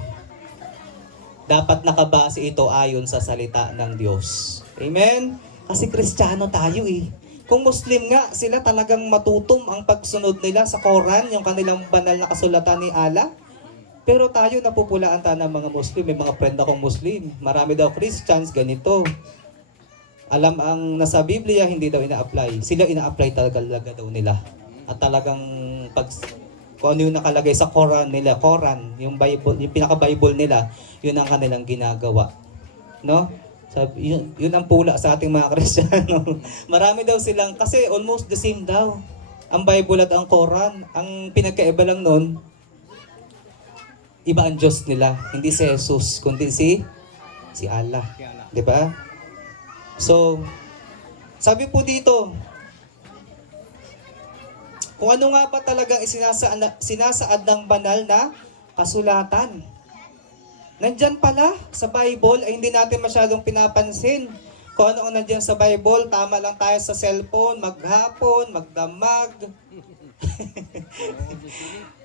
Dapat nakabase ito ayon sa salita ng Diyos. Amen? Kasi Kristiyano tayo eh. Kung Muslim nga, sila talagang matutom ang pagsunod nila sa Quran, yung kanilang banal na kasulatan ni Allah. Pero tayo napupulaan tayo ng mga Muslim. May mga friend akong Muslim. Marami daw Christians, ganito. Alam ang nasa Biblia, hindi daw ina-apply. Sila ina-apply talaga daw nila. At talagang kung ano yung nakalagay sa Quran nila, Quran, yung Bible, yung pinaka-Bible nila, yun ang kanilang ginagawa. No? Sabi, yun ang pula sa ating mga Kristiyano. Marami daw silang, kasi almost the same daw. Ang Bible at ang Quran, ang pinagkaiba lang nun, iba ang Diyos nila. Hindi si Jesus, kundi si Allah. Di ba? So, sabi po dito, kung ano nga ba talagang sinasaad ng banal na kasulatan. Nandyan pala sa Bible ay hindi natin masyadong pinapansin. Kung ano ang nandyan sa Bible, tama lang tayo sa cellphone, maghapon, magdamag.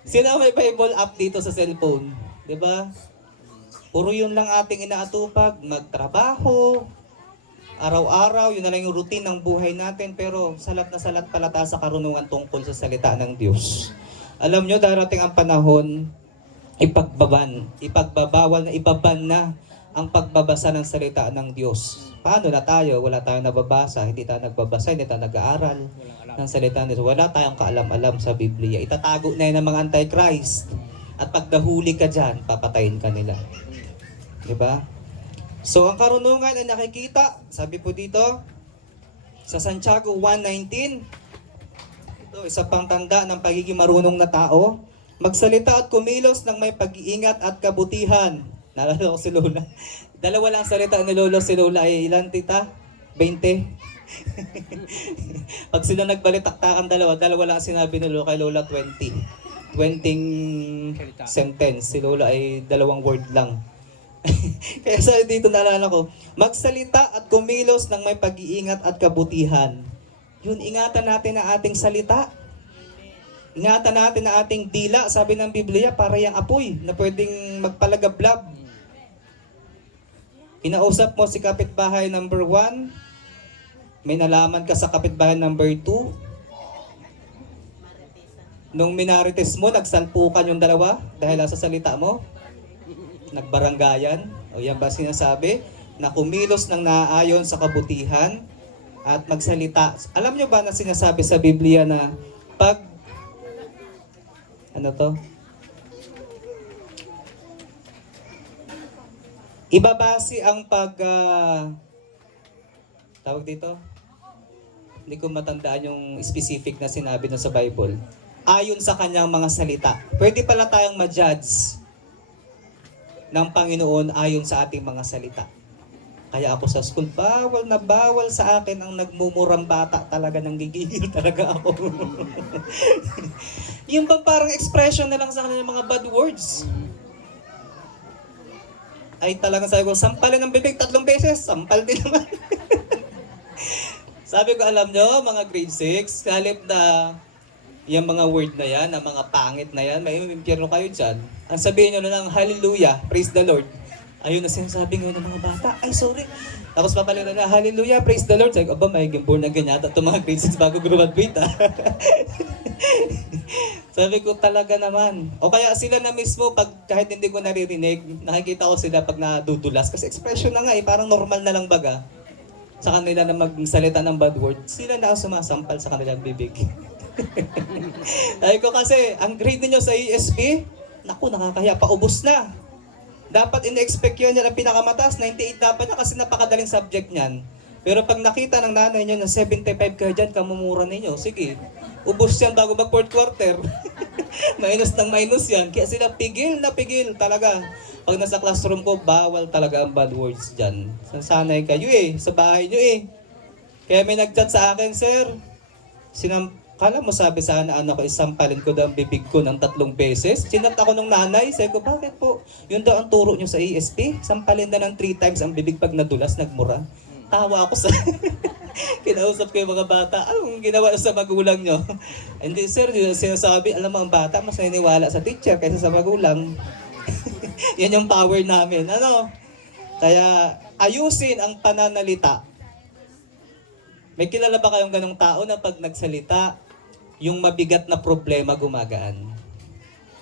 Sino may Bible app dito sa cellphone? Diba? Puro yun lang ating inaatupag, magtrabaho, araw-araw, yun na lang yung routine ng buhay natin, pero salat na salat pala tayo sa karunungan tungkol sa salita ng Diyos. Alam nyo, darating ang panahon, ipagbabawal na, ibaban na ang pagbabasa ng salita ng Diyos. Paano na tayo? Wala tayong nababasa, hindi tayo nagbabasa, hindi tayo nag-aaral ng salita ng Diyos. Wala tayong kaalam-alam sa Biblia. Itatago na yun ng mga Antichrist. At pag nahuli ka dyan, papatayin ka nila. Diba? So, ang karunungan ay nakikita, sabi po dito, sa Santiago 1:19, ito, isa pang tanda ng pagiging marunong na tao, magsalita at kumilos ng may pag-iingat at kabutihan. Naalala ko si Lola. Dalawa lang salita ni Lola. Si Lola ay ilan, tita? 20? Pag sila nagbalitaktakan dalawa lang sinabi ni Lola kay Lola 20. 20 sentence. Si Lola ay 2 word lang. Kaya sa dito naalala ko, magsalita at kumilos ng may pag-iingat at kabutihan. Yun, ingatan natin ang ating salita. Ingatan natin ang ating dila. Sabi ng Biblia, para yung apoy na pwedeng magpalagablab. Kinausap mo si kapitbahay number 1, may nalaman ka sa kapitbahay number 2. Nung minarites mo, nagsalpukan yung dalawa dahil sa salita mo. Nagbaranggayan, o yan ba sinasabi, na kumilos ng naaayon sa kabutihan at magsalita. Alam nyo ba na sinasabi sa Biblia na pag, ibabase ang tawag dito? Hindi ko matandaan yung specific na sinabi na sa Bible. Ayon sa kanyang mga salita. Pwede pala tayong ma-judge ng Panginoon ayon sa ating mga salita. Kaya ako sa school, bawal na bawal sa akin ang nagmumurang bata, talaga nang gigigil talaga ako. Yung bang parang expression na lang sa kanila mga bad words. Ay talagang sabi ko, sampalin ng bibig 3 beses, sampal din naman. Sabi ko, alam nyo, mga grade 6, halip na yung mga word na yan, ang mga pangit na yan, may impyerno kayo dyan. Ang sabihin nyo na lang, hallelujah, praise the Lord. Ayun na sinasabi ngayon ng mga bata, ay sorry. Tapos papalitan na, hallelujah, praise the Lord. Sabi ko, aba, may born again yata itong mga grade 6 bago graduate ah. Sabi ko talaga naman. O kaya sila na mismo, pag kahit hindi ko naririnig, nakikita ko sila pag nadudulas. Kasi expression na nga parang normal na lang baga sa kanila na magsalita ng bad word. Sila na ang sumasampal sa kanilang bibig. Sabi ko kasi, ang grade ninyo sa ESP, naku, nakakahiya, paubos na. Dapat in-expect yun yan ang pinakamataas, 98 dapat na kasi napakadaling subject niyan. Pero pag nakita ng nanay nyo na 75 kayo dyan, kamumura ninyo, sige, ubos yan bago mag 4th quarter. Minus ng minus yan. Kaya sila pigil na pigil talaga. Pag nasa classroom ko, bawal talaga ang bad words dyan. Sanay kayo sa bahay nyo Kaya may nag-chat sa akin, sir, kala mo sabi sana anak ko, isampalin ko daw ang bibig ko ng 3 beses. Sinat ako ng nanay, sabi ko, bakit po? Yun daw ang turo nyo sa ESP, sampalin na ng 3 times ang bibig pag nadulas, nagmura. Tawa ako sa kinausap ko yung mga bata, anong ginawa sa magulang nyo? Hindi sir, yung sinasabi, alam mo ang bata, mas naniniwala sa teacher kaysa sa magulang. Yan yung power namin. Kaya ayusin ang pananalita. May kilala ba kayong ganong tao na pag nagsalita, yung mabigat na problema gumagaan?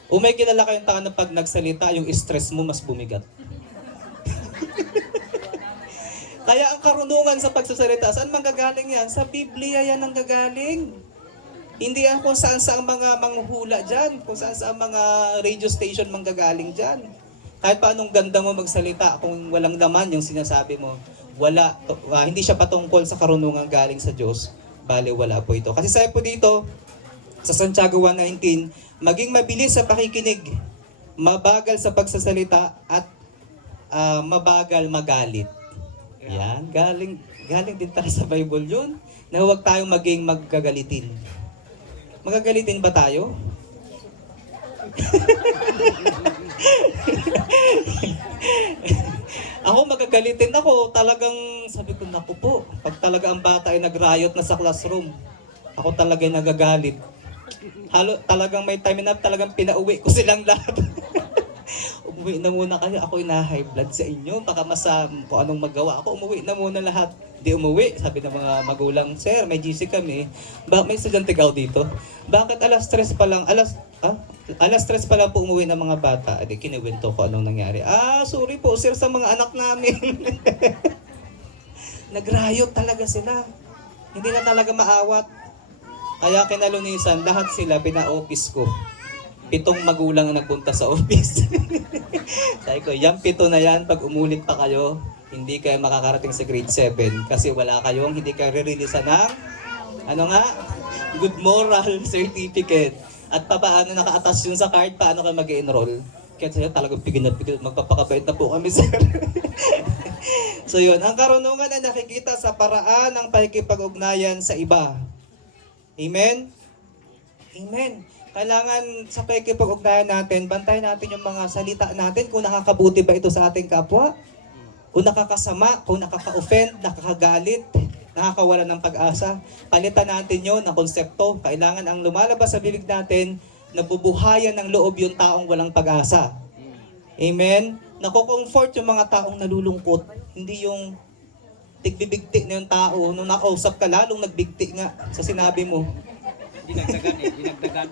O may kilala kayong tao na pag nagsalita, yung stress mo mas bumigat? Kaya ang karunungan sa pagsasalita, saan manggagaling yan? Sa Biblia yan ang gagaling. Hindi yan kung saan sa mga manghuhula dyan, kung saan sa mga radio station manggagaling dyan. Kahit pa anong ganda mo magsalita, kung walang laman yung sinasabi mo, hindi siya patungkol sa karunungan galing sa Diyos, bale wala po ito. Kasi sabi po dito, sa Santiago 1:19, maging mabilis sa pakikinig, mabagal sa pagsasalita, at mabagal magalit. Yan, galing din tayo sa Bible yun, na huwag tayong maging magkagalitin. Magagalitin ba tayo? Ako magagalitin ako, talagang sabi ko, naku po, pag talaga ang bata ay nag-riot na sa classroom, ako talaga ay nagagalit. Talagang may time na talagang pinauwi ko silang lahat. Umuwi na muna kayo, ako high blood sa inyo, baka kung anong magawa ako, umuwi na muna lahat. Di umuwi, sabi ng mga magulang, sir, may GC kami, may estudyante ka dito? Bakit alas 3 pa lang, alas 3 pa lang po umuwi ng mga bata? Edi kiniwento ko anong nangyari. Sorry po sir sa mga anak namin. Nag-riot talaga sila. Hindi na talaga maawat. Kaya kinalunisan, lahat sila pina-office ko. 7 magulang ang nagpunta sa office. Sabi ko, yung 7 na yan, pag umulit pa kayo, hindi kayo makakarating sa grade 7 kasi wala kayong, hindi kayo re-release ng good moral certificate. At paano naka-attach yun sa card, paano kayo mag-enroll? Kaya sila talagang pigil na pigil, magpapakabait na po kami, sir. So yun, ang karunungan ay nakikita sa paraan ng pakikipag-ugnayan sa iba. Amen? Amen. Kailangan sa pakikipag-ugnayan natin, bantayan natin yung mga salita natin kung nakakabuti ba ito sa ating kapwa. Kung nakakasama, kung nakaka-offend, nakakagalit, nakakawala ng pag-asa. Palitan natin yun ng konsepto. Kailangan ang lumalabas sa bibig natin, nabubuhayan ng loob yung taong walang pag-asa. Amen? Nako-comfort yung mga taong nalulungkot. Hindi yung tigbibigti na yung tao. Nung nakausap ka, lalong nagbigti nga sa sinabi mo. Dinagdagan.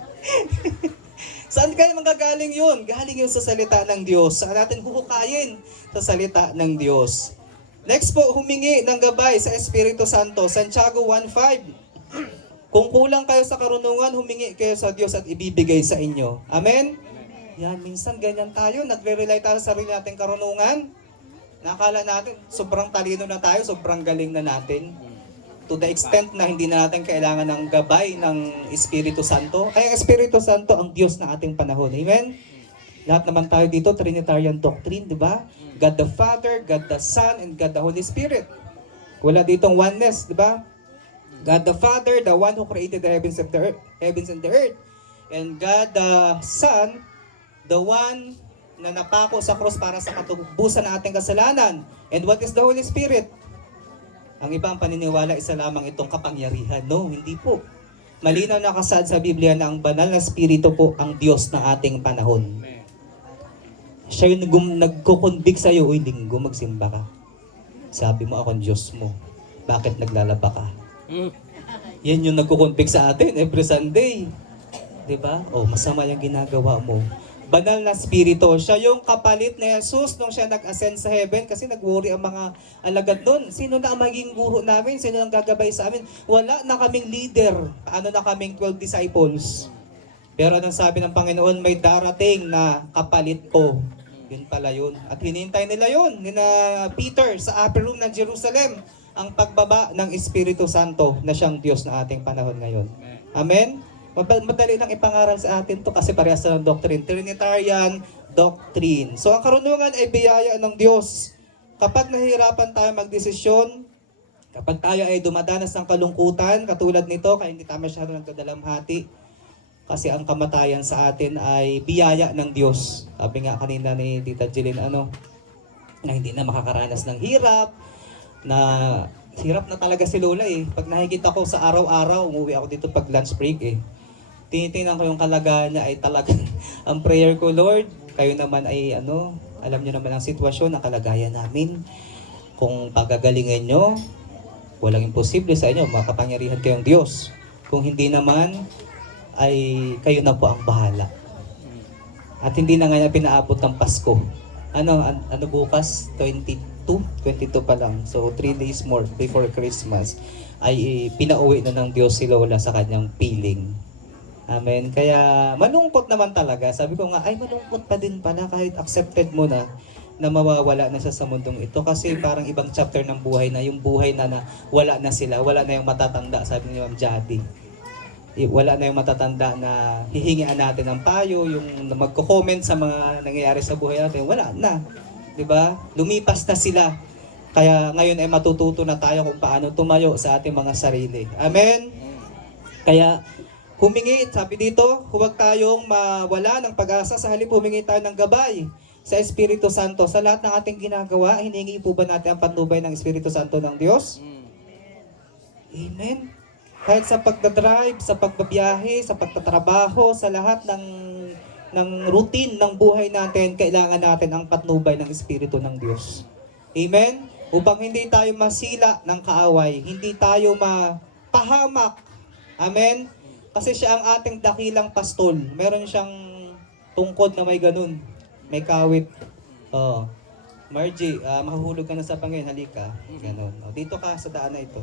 Saan kayo manggagaling yun? Galing yun sa salita ng Diyos. Saan natin huhukayin? Sa salita ng Diyos. Next po, humingi ng gabay sa Espiritu Santo. Santiago 1:5. Kung kulang kayo sa karunungan, humingi kayo sa Diyos at ibibigay sa inyo. Amen? Yan, minsan ganyan tayo. Nagre-rely tayo sa sarili nating karunungan. Nakala natin, sobrang talino na tayo, sobrang galing na natin. To the extent na hindi na natin kailangan ng gabay ng Espiritu Santo. Ay, ang Espiritu Santo ang Diyos na ating panahon. Amen? Lahat naman tayo dito, Trinitarian doctrine, di ba? God the Father, God the Son, and God the Holy Spirit. Wala ditong oneness, di ba? God the Father, the one who created the heavens and the earth. And God the Son, the one na napako sa cross para sa katubusan ng ating kasalanan. And what is the Holy Spirit? Ang ibang paniniwala, isa lamang itong kapangyarihan. No, hindi po. Malinaw na kasaad sa Biblia na ang banal na Espiritu po ang Diyos ng ating panahon. Siya yung nagkukonbik sa'yo, uy, linggo, magsimba ka. Sabi mo, akong Diyos mo. Bakit naglalaba ka? Yan yung nagkukonbik sa atin every Sunday. Diba? Oh, masama yung ginagawa mo. Banal na Espiritu, siya yung kapalit ni Jesus nung siya nag-ascend sa heaven kasi nag-worry ang mga alagad doon. Sino na ang maging guro namin? Sino ang gagabay sa amin? Wala na kaming leader. Ano na kaming 12 disciples. Pero anong sabi ng Panginoon, may darating na kapalit ko. Yun pala yun. At hinintay nila yun, nila Peter sa upper room ng Jerusalem, ang pagbaba ng Espiritu Santo na siyang Diyos na ating panahon ngayon. Amen? Madali lang ipangaral sa atin to kasi parehas ng doctrine. Trinitarian doctrine. So ang karunungan ay biyaya ng Diyos. Kapag nahihirapan tayo magdesisyon, kapag tayo ay dumadanas ng kalungkutan, katulad nito, kaya hindi tayo masyado nagkadalamhati, kasi ang kamatayan sa atin ay biyaya ng Diyos. Sabi nga kanina ni Tita Jeline, na hindi na makakaranas ng hirap, na hirap na talaga si Lola eh. Pag nakikita ko sa araw-araw, umuwi ako dito pag lunch break eh. Tinitingnan ko yung kalagayan niya ay talaga ang prayer ko, Lord, kayo naman ay alam niyo naman ang sitwasyon, ang kalagayan namin. Kung pagagalingin niyo, walang imposible sa inyo, makapangyarihan kayong Diyos. Kung hindi naman, ay kayo na po ang bahala. At hindi na nga pinaabot ng Pasko. Ano bukas? 22 pa lang. So 3 days more before Christmas ay pinauwi na ng Diyos si Lola sa kanyang piling. Amen. Kaya malungkot naman talaga. Sabi ko nga, ay malungkot pa din pala kahit accepted mo na mawawala na siya sa mundong ito. Kasi parang ibang chapter ng buhay na yung buhay na wala na sila. Wala na yung matatanda, sabi ni Ma'am Jati. Wala na yung matatanda na hihingian natin ng payo, yung magko-comment sa mga nangyayari sa buhay natin. Wala na. 'Di ba? Lumipas na sila. Kaya ngayon ay matututo na tayo kung paano tumayo sa ating mga sarili. Amen? Kaya humingi, sabi dito, huwag tayong mawala ng pag-asa, sa halip humingi tayo ng gabay sa Espiritu Santo. Sa lahat ng ating ginagawa, hiningi po ba natin ang patnubay ng Espiritu Santo ng Diyos? Amen. Kahit sa pagdadrive, sa pagbabiyahe, sa pagtatrabaho, sa lahat ng routine ng buhay natin, kailangan natin ang patnubay ng Espiritu ng Diyos. Amen? Upang hindi tayo masila ng kaaway, hindi tayo mapahamak. Amen? Kasi siya ang ating dakilang pastol. Meron siyang tungkod na may ganun. May kawit. Margie, mahuhulog ka na sa Panginoon. Halika. Ganun. Dito ka sa daan na ito.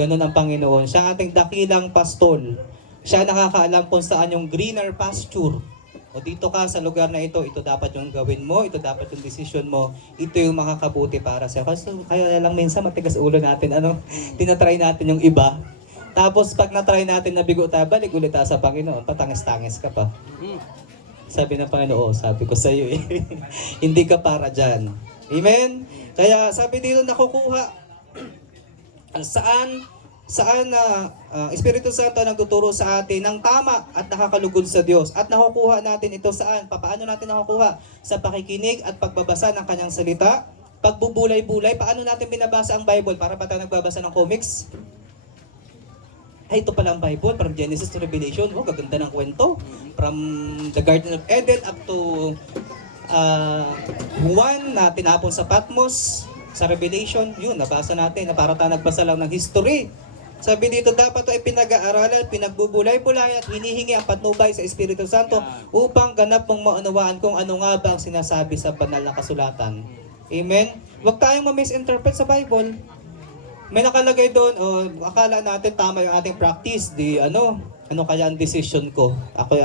Ganun ang Panginoon. Siya ang ating dakilang pastol. Siya nakakaalam kung saan yung greener pasture. O dito ka sa lugar na ito dapat yung gawin mo, ito dapat yung decision mo, ito yung makakabuti para sa'yo. Kaya lang minsan matigas ulo natin, tinatry natin yung iba. Tapos pag na-try natin na bigo tayo, balik ulit tayo sa Panginoon, tatangis-tangis ka pa. Sabi ng Panginoon, sabi ko sa iyo hindi ka para dyan. Amen? Kaya sabi dito nakukuha, saan Espiritu Santo nagtuturo sa atin ng tama at nakakalugod sa Diyos. At nakukuha natin ito saan? Paano natin nakukuha? Sa pakikinig at pagbabasa ng kanyang salita. Pagbubulay-bulay, paano natin binabasa ang Bible? Para ba tayo nagbabasa ng comics? Ay, ito pala ang Bible, from Genesis to Revelation. Oh, gaganda ng kwento. From the Garden of Eden up to Juan na tinapon sa Patmos, sa Revelation, yun, nabasa natin na para tayo nagbasa lang ng history. Sabi dito, dapat ito ay pinag-aaralan, pinagbubulay-bulay at hinihingi ang patnubay sa Espiritu Santo upang ganap mong maunawaan kung ano nga ba ang sinasabi sa banal na kasulatan. Amen? Huwag tayong ma-misinterpret sa Bible. May nakalagay doon, akala natin tama yung ating practice, ano kaya ang decision ko? Ako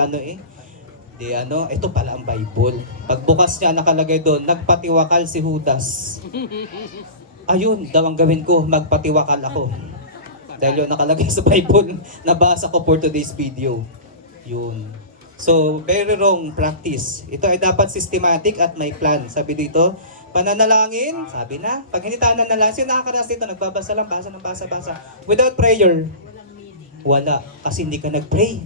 ito pala ang Bible. Pagbukas niya, nakalagay doon, nagpatiwakal si Judas. Ayun, daw ang gawin ko, magpatiwakal ako. Dahil yun nakalagay sa Bible, nabasa ko for today's video. Yun. So, very wrong practice. Ito ay dapat systematic at may plan. Sabi dito, pananalangin, sabi na. Pag hindi tayo nanalangin, sino nakakaranas dito? Nagbabasa lang, basa ng basa. Without prayer, wala. Kasi hindi ka nag-pray.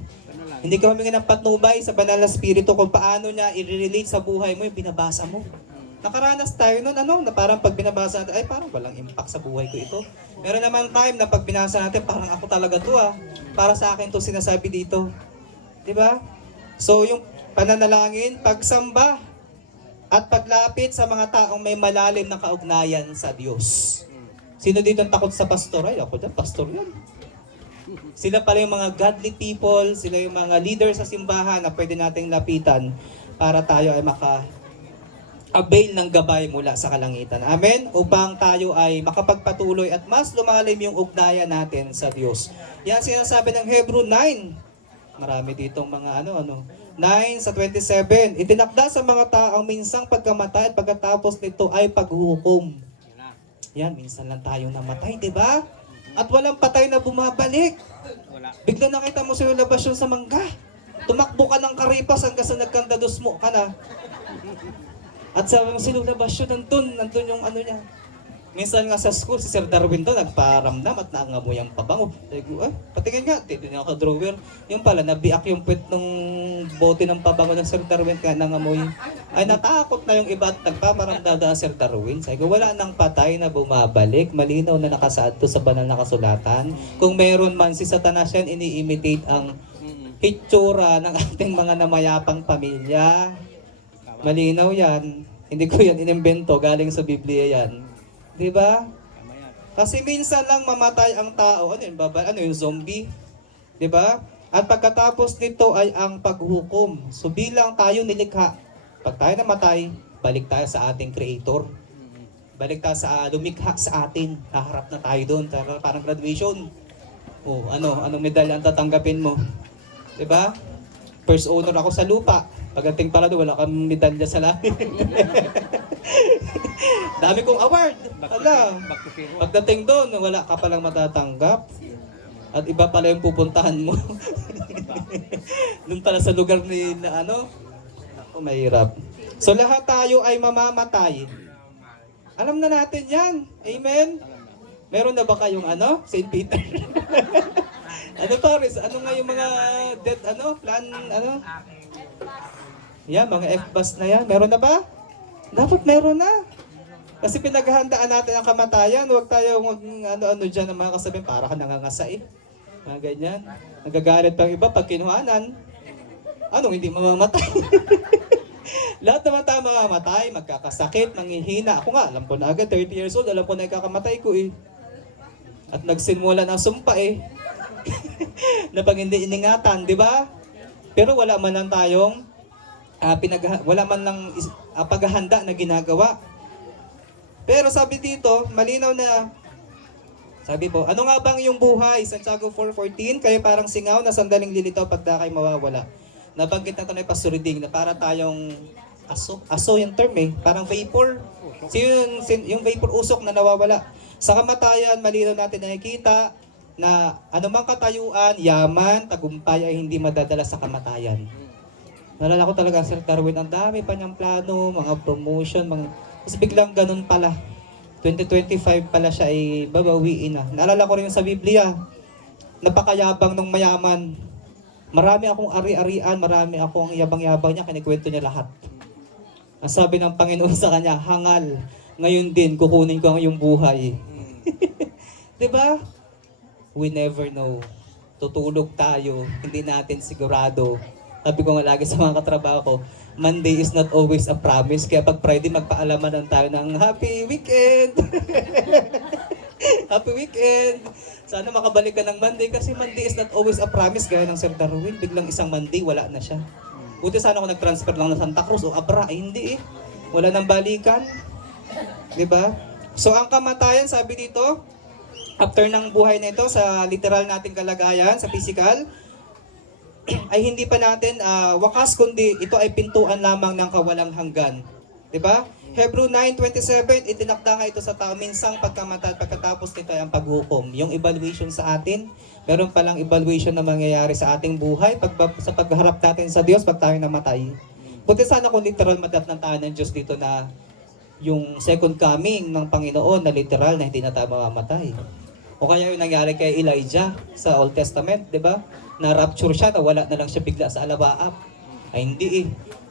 Hindi ka humingi ng patnubay sa banal na spirito kung paano niya i-relate sa buhay mo yung binabasa mo. Nakaranas tayo nun, na parang pag binabasa natin, ay parang walang impact sa buhay ko ito. Meron naman time na pag binasa natin, parang ako talaga to Para sa akin to sinasabi dito. Diba? So yung pananalangin, pagsamba, at paglapit sa mga taong may malalim na kaugnayan sa Diyos. Sino dito ang takot sa pastor? Ay, ako dyan, pastor yan. Sila pala yung mga godly people, sila yung mga leader sa simbahan na pwede nating lapitan para tayo ay maka-avail ng gabay mula sa kalangitan. Amen? Upang tayo ay makapagpatuloy at mas lumalim yung ugnayan natin sa Diyos. Yan sinasabi ng Hebrew 9. Marami ditong mga 9 sa 27. Itinakda sa mga taong minsang pagkamatay at pagkatapos nito ay paghuhukom. Yan, minsan lang tayo namatay, di ba? At walang patay na bumabalik. Wala. Bigla nakita mo sa labas yun sa mangga. Tumakbo ka ng karipas hanggang sa nagkandados mo ka na. At sa silulabas yun, nandun yung niya. Minsan nga sa school, si Sir Darwin to nagparamdam at naangamoy ang pabango. Sabi ko, patingin nga, titignan ako drawer. Yung pala, nabiak yung puwet ng bote ng pabango ng Sir Darwin kaya nangamoy. Ay natakot na yung iba at nagpaparamdada Sir Darwin. Sabi ko, wala nang patay na bumabalik. Malinaw na nakasaad to sa banal na kasulatan. Kung meron man si Satanas yan, ini-imitate ang hitsura ng ating mga namayapang pamilya. Malinaw yan. Hindi ko yan inimbento, galing sa Biblia yan. Diba? Kasi minsan lang mamatay ang tao. Ano yung zombie? Diba? At pagkatapos nito ay ang paghukom. So bilang tayo nilikha, pag tayo namatay, balik tayo sa ating Creator. Balik tayo sa lumikha sa atin. Naharap na tayo doon. Parang graduation. Anong medalya ang tatanggapin mo? Diba? First honor ako sa lupa. Pagdating pala doon, wala kang medalya sa langit. Dami kong award. Pagdating doon, wala ka palang matatanggap. At iba pala yung pupuntahan mo. Doon pala sa lugar ni mahirap. So lahat tayo ay mamamatay. Alam na natin yan. Amen? Meron na ba kayong St. Peter? Torres? Ano nga yung mga death, plan, Yan, mga F-bus na yan. Meron na ba? Dapat meron na. Kasi pinaghahandaan natin ang kamatayan. Huwag tayo dyan ng mga kasabihin, para ka nangangasa Mga ganyan. Nagagalit pang iba pag kinuhanan. Hindi mamamatay? Lahat naman tayo mamamatay, magkakasakit, manghihina. Ako nga, alam ko na agad, 30 years old, alam ko na ikakamatay ko At nagsimula ng sumpa na pag hindi iningatan, di ba? Pero wala man lang tayong paghahanda na ginagawa. Pero sabi dito, malinaw na, sabi po, ano nga bang iyong buhay? Santiago 4:14, kayo parang singaw na sandaling lilitaw pagda kayo mawawala. Nabanggit na ito na Pastor Riding na para tayong aso yung term parang vapor. Yung vapor usok na nawawala. Sa kamatayan, malinaw natin nakikita na anumang katayuan, yaman, tagumpay ay hindi madadala sa kamatayan. Nalala ko talaga, Sir Darwin, ang dami pa niyang plano, mga promotion, tapos biglang ganun pala. 2025 pala siya ay babawiin na. Naalala ko rin sa Biblia, napakayabang ng mayaman. Marami akong ari-arian, marami akong yabang-yabang niya, kinikwento niya lahat. Ang sabi ng Panginoon sa kanya, hangal, ngayon din kukunin ko ang iyong buhay. Diba? We never know. Tutulog tayo, hindi natin sigurado. Sabi ko nga lagi sa mga katrabaho ko, Monday is not always a promise. Kaya pag Friday, magpaalaman lang tayo ng happy weekend. Happy weekend. Sana makabalik ka ng Monday kasi Monday is not always a promise. Gaya ng Sir Darwin, biglang isang Monday, wala na siya. Buti sana ako nag-transfer lang na Santa Cruz o Abra. Hindi Wala nang balikan. Diba? So ang kamatayan, sabi dito, after ng buhay na ito, sa literal nating kalagayan, sa physical, ay hindi pa natin wakas, kundi ito ay pintuan lamang ng kawalang hanggan. Di ba? Hebrew 9:27, itinakda nga ito sa tao, minsang pagkamatay, pagkatapos nito ay ang paghukom. Yung evaluation sa atin, meron palang evaluation na mangyayari sa ating buhay sa pagharap natin sa Diyos pag tayo namatay. Buti sana kung literal madatnan tayo ng Diyos dito na yung second coming ng Panginoon na literal na hindi na tayo mamamatay. O kaya yung nangyari kay Elijah sa Old Testament, di ba? Na rapture siya, nawala na lang siya bigla sa alabaap. Ay hindi eh.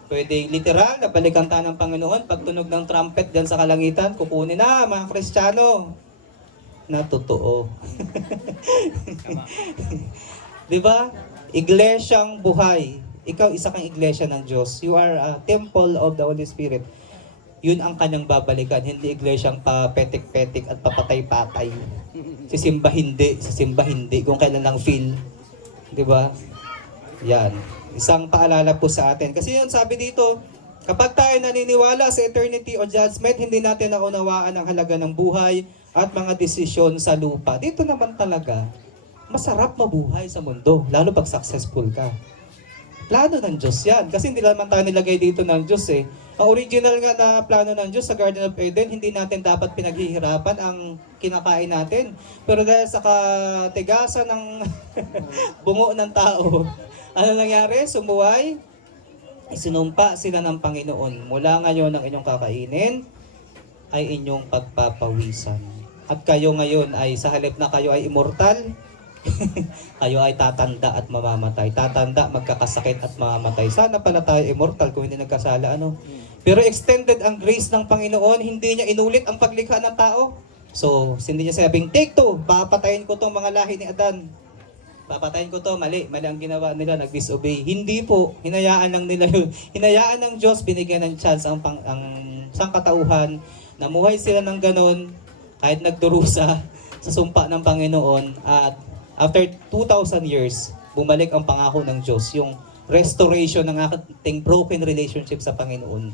Pwede literal na balikan tayo ng Panginoon, pagtunog ng trumpet dyan sa kalangitan, kukunin na mga Kristiyano. Na totoo. Di ba? Iglesyang buhay. Ikaw isa kang iglesia ng Diyos. You are a temple of the Holy Spirit. Yun ang kanyang babalikan, hindi iglesyang papetik-petik at papatay-patay. Sisimba hindi, kung kailan lang feel. Di ba? Yan. Isang paalala po sa atin. Kasi yun sabi dito, kapag tayo naniniwala sa eternity o judgment, hindi natin naunawaan ang halaga ng buhay at mga desisyon sa lupa. Dito naman talaga, masarap mabuhay sa mundo, lalo pag successful ka. Plano ng Diyos yan. Kasi hindi naman tayo nilagay dito ng Diyos eh. Ang original nga na plano ng Diyos sa Garden of Eden, hindi natin dapat pinaghihirapan ang kinakain natin. Pero dahil sa katigasan ng bungo ng tao, ano nangyari? Sumuway, isinumpa sila ng Panginoon. Mula ngayon ang inyong kakainin ay inyong pagpapawisan. At kayo ngayon ay sa halip na kayo ay immortal, kayo ay tatanda at mamamatay. Tatanda, magkakasakit at mamamatay. Sana pala tayo immortal kung hindi nagkasala. Pero extended ang grace ng Panginoon, hindi niya inulit ang paglikha ng tao. So, hindi niya sabing, take two, papatayin ko tong mga lahi ni Adan. Papatayin ko to, mali ang ginawa nila, nag-disobey. Hindi po, hinayaan lang nila yun. Hinayaan ng Diyos, binigyan ng chance ang sangkatauhan, namuhay sila ng ganon, kahit nagdurusa sa sumpa ng Panginoon. At after 2,000 years, bumalik ang pangako ng Diyos, yung restoration ng ating broken relationship sa Panginoon.